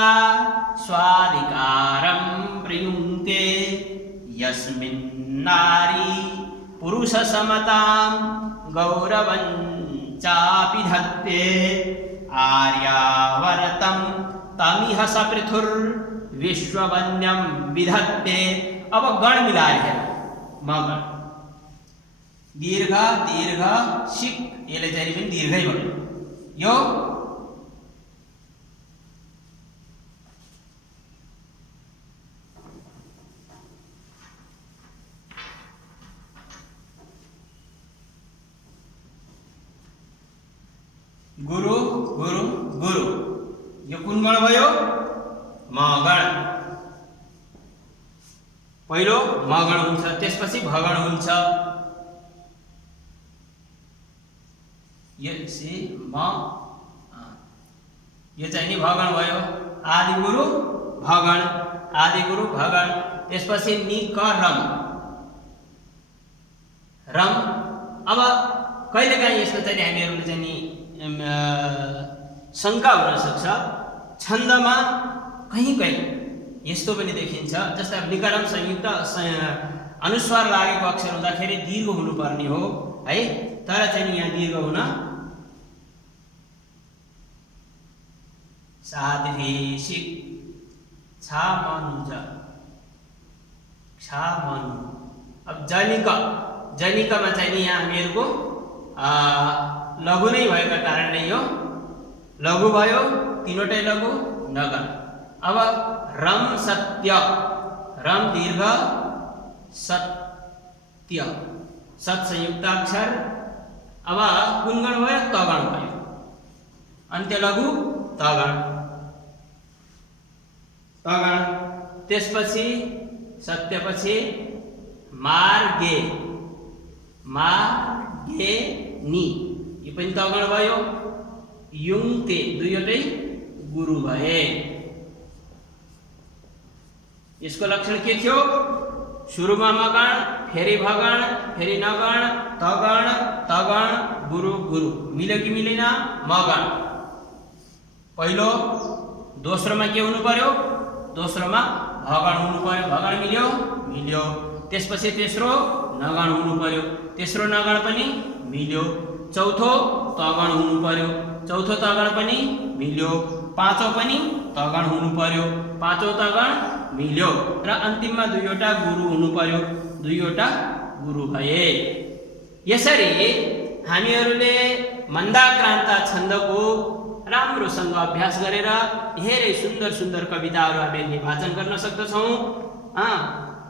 स्वाधिकारं प्रयुङ्क्ते। यस्मिन्नारी पुरुष समतां गौरवं चापि धत्ते आर्यावर्तं तमिह सपृथुर्विश्ववन्यं विधत्ते। अब गण मिलाएर हेर मगण दीर्घ दीर्घ सिक यसले चाहिँ पनि दीर्घै भयो। यो गुरु गुरु गुरु यो कुन गण भयो? मगण। पहिलो मगण हुन्छ, त्यसपछि भगण हुन्छ। यो चाहिँ नि भगण भयो। आदि गुरु भगण, आदि गुरु भगण। त्यसपछि निकरम रम। अब कहिलेकाहीँ यसको चाहिँ हामीहरूले चाहिँ नि शङ्का हुन सक्छ, छन्दमा कहीँ कहीँ यस्तो पनि देखिन्छ, जस्तै अब निकरम संयुक्त अनुस्वार लागेको अक्षर हुँदाखेरि दीर्घ हुनुपर्ने हो है, तर चाहिँ यहाँ दीर्घ हुन साधेशिक छा मन हुन्छ, छा मन। अब जनिक, जनिकमा चाहिँ यहाँ हामीहरूको लघु नै भएका कारणले यो लघु भयो, तीनवटै लघु नगण। अब रम सत्य, रम दीर्घ सत्य सत संयुक्त अक्षर। अब कुन गण भयो? तगण भयो। अन्त्य लघु तगण, तगण। त्यसपछि सत्यपछि मार्गे, मार्गे नि यो पनि तगण भयो। युङते दुईवटै गुरु भए। यसको लक्षण के थियो? सुरुमा मगण, फेरि भगण, फेरि नगण, तगण तगण गुरु गुरु। मिल्यो कि मिलेन? मगण। पहिलो दोस्रोमा के हुनु पर्यो? दोस्रोमा भगण हुनु पर्यो। भगण मिल्यो? मिल्यो। त्यसपछि तेस्रो नगण हुनु पर्यो। तेस्रो नगण पनि मिल्यो। चौथो तगण हुनु पर्यो। चौथो तगण पनि मिल्यो। पाँचौं पनि तगण हुनु पर्यो। पाँचौं तगण मिल्यो। र अन्तिममा दुईवटा गुरु हुनु पर्यो। दुईवटा गुरु भए। यसरी हामीहरूले मन्दाक्रान्त छन्दको राम्रोसँग अभ्यास गरेर धेरै सुन्दर सुन्दर कविताहरू हामीले वाचन गर्न सक्दछौँ।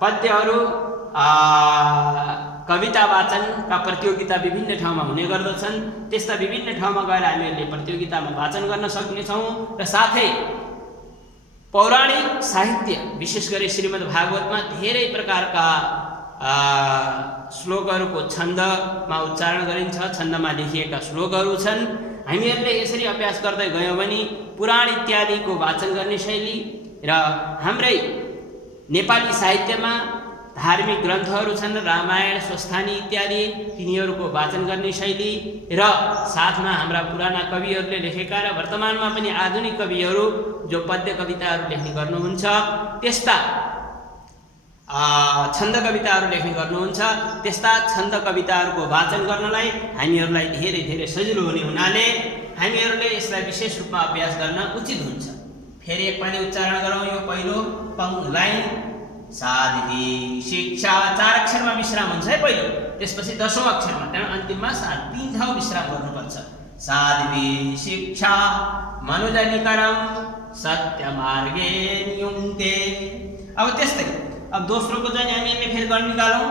पद्यहरू कविता वाचनका प्रतियोगिता विभिन्न ठाउँमा हुने गर्दछन्। त्यस्ता विभिन्न ठाउँमा गएर हामीहरूले प्रतियोगितामा वाचन गर्न सक्नेछौँ। र साथै पौराणिक साहित्य विशेष गरी श्रीमद् भागवतमा धेरै प्रकारका श्लोकहरूको छन्दमा उच्चारण गरिन्छ, छन्दमा लेखिएका श्लोकहरू छन्। हामीहरूले यसरी अभ्यास गर्दै गयौँ भने पुराण इत्यादिको वाचन गर्ने शैली र हाम्रै नेपाली साहित्यमा धार्मिक ग्रन्थहरू छन्, रामायण स्वस्थानी इत्यादि, तिनीहरूको वाचन गर्ने शैली र साथमा हाम्रा पुराना कविहरूले लेखेका र वर्तमानमा पनि आधुनिक कविहरू जो पद्य कविताहरू लेख्ने गर्नुहुन्छ, त्यस्ता छन्द कविताहरू लेख्ने गर्नुहुन्छ, त्यस्ता छन्द कविताहरूको वाचन गर्नलाई हामीहरूलाई धेरै धेरै सजिलो हुने हुनाले हामीहरूले यसलाई विशेष रूपमा अभ्यास गर्न उचित हुन्छ। फेरि एकपल्ट उच्चारण गरौँ। यो पहिलो लाइन साधि शिक्षा 4 अक्षरमा विश्राम हुन्छ है पहिलो, त्यसपछि 10औं अक्षरमा, त्यहाँदेखि अन्तिममा 3 ठाउँ विश्राम गर्नुपर्छ। साधि शिक्षा मनुजनिकरम सत्य मार्गे नियुङ्क्ते। अब त्यस्तै अब दोस्रोको चाहिँ हामीले फेरि गण निकालौँ।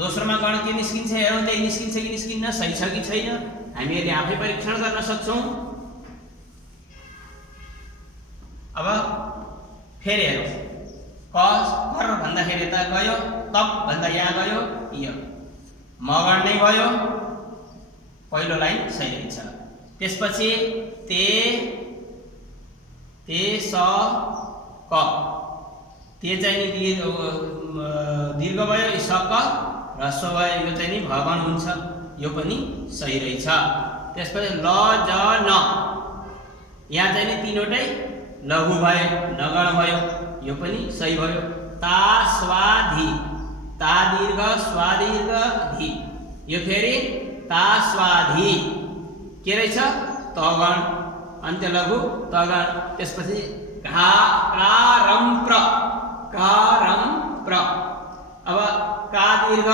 दोस्रोमा गण के निस्किन्छ हेरौँ, त्यही निस्किन्छ कि निस्किन्न, सही छ कि छैन, हामीहरूले आफै परीक्षण गर्न सक्छौँ। अब फेरि हेरौँ। कस कर भन्दाखेरि यता गयो, तप भन्दा यहाँ गयो, य मगण नै भयो। पहिलो लाइन सही रहेछ। त्यसपछि ते स क, ते चाहिँ नि दीर्घ भयो, स क ह्रस्व भयो, यो चाहिँ नि भगण हुन्छ, यो पनि सही रहेछ। त्यसपछि ल ज न, यहाँ चाहिँ नि तीनवटै लघु भयो, नगण भयो, यो पनि सही भयो। ता स्वा धी, ता दीर्घ स्वा दीर्घ धी, यो फेरि ता स्वा धी के रहेछ तगण, अन्त्य लघु तगण। त्यसपछि घा का रम प्र, का रम प्र। अब का दीर्घ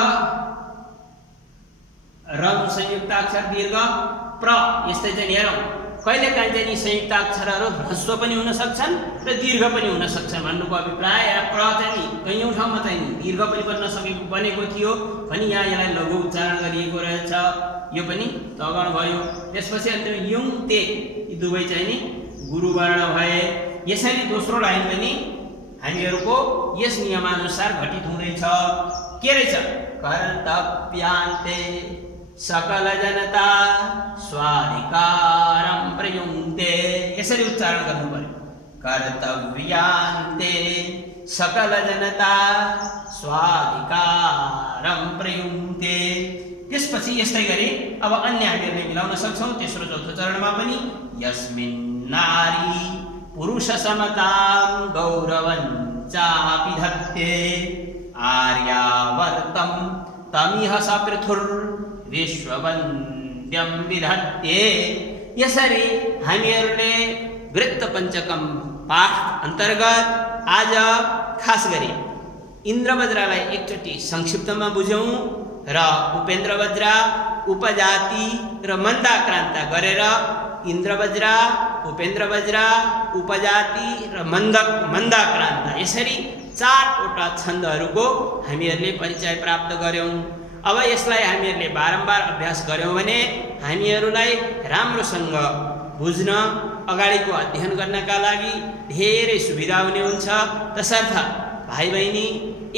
रम संयुक्ताक्षर दीर्घ प्र, यस्तै चाहिँ हेरौँ कहिलेकाहीँ चाहिँ नि संयुक्ताक्षरहरू ह्रस्व पनि हुन सक्छन् र दीर्घ पनि हुन सक्छन् भन्नुको अभिप्राय। प्र चाहिँ नि कैयौँ ठाउँमा चाहिँ दीर्घ पनि बनेको थियो भने यहाँ यसलाई लघु उच्चारण गरिएको रहेछ, यो पनि तगण भयो। त्यसपछि अन्तिम युङ ते, यी दुवै चाहिँ नि गुरुवर्ण भए। यसरी दोस्रो लाइन पनि हामीहरूको यस नियमानुसार घटित हुँदैछ। के रहेछ कर्तव्यान्ते सकल जनता स्वाधिकारं प्रयुङ्क्ते, यसरी उच्चारण गर्नु पर्यो। कर्तव्यान्ते सकल जनता स्वाधिकारं प्रयुङ्क्ते। त्यसपछि यस्तै गरी अब अन्य हामीहरूले मिलाउन सक्छौँ तेस्रो चौथो चरणमा पनि। यस्मिन् नारी पुरुष समतां गौरवं चापि धत्ते आर्यावर्तं तमिह सपृथुर् विश्ववन्द्यं विधत्ते। यसरी हामीहरूले वृत्त पञ्चकम पाठ अन्तर्गत आज खास गरी इन्द्रवज्रालाई एकचोटि संक्षिप्तमा बुझौँ र उपेन्द्रवज्रा उपजाति र मन्दाक्रान्त गरेर इन्द्रवज्रा उपेन्द्रवज्रा उपजाति र मन्दाक्रान्त यसरी चारवटा छन्दहरूको हामीहरूले परिचय प्राप्त गर्यौँ। अब यसलाई हामीहरूले बारम्बार अभ्यास गर्यौँ भने हामीहरूलाई राम्रोसँग बुझ्न अगाडिको अध्ययन गर्नका लागि धेरै सुविधा हुने हुन्छ। तसर्थ भाइ बहिनी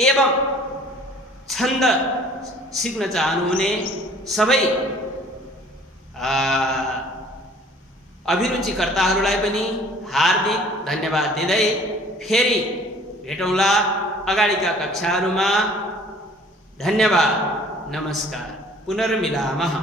एवं छन्द सिक्न चाहनुहुने सबै अभिरुचिकर्ताहरूलाई पनि हार्दिक धन्यवाद दिँदै फेरि भेटौँला अगाडिका कक्षाहरूमा। धन्यवाद, नमस्कार, पुनर्मिलामः।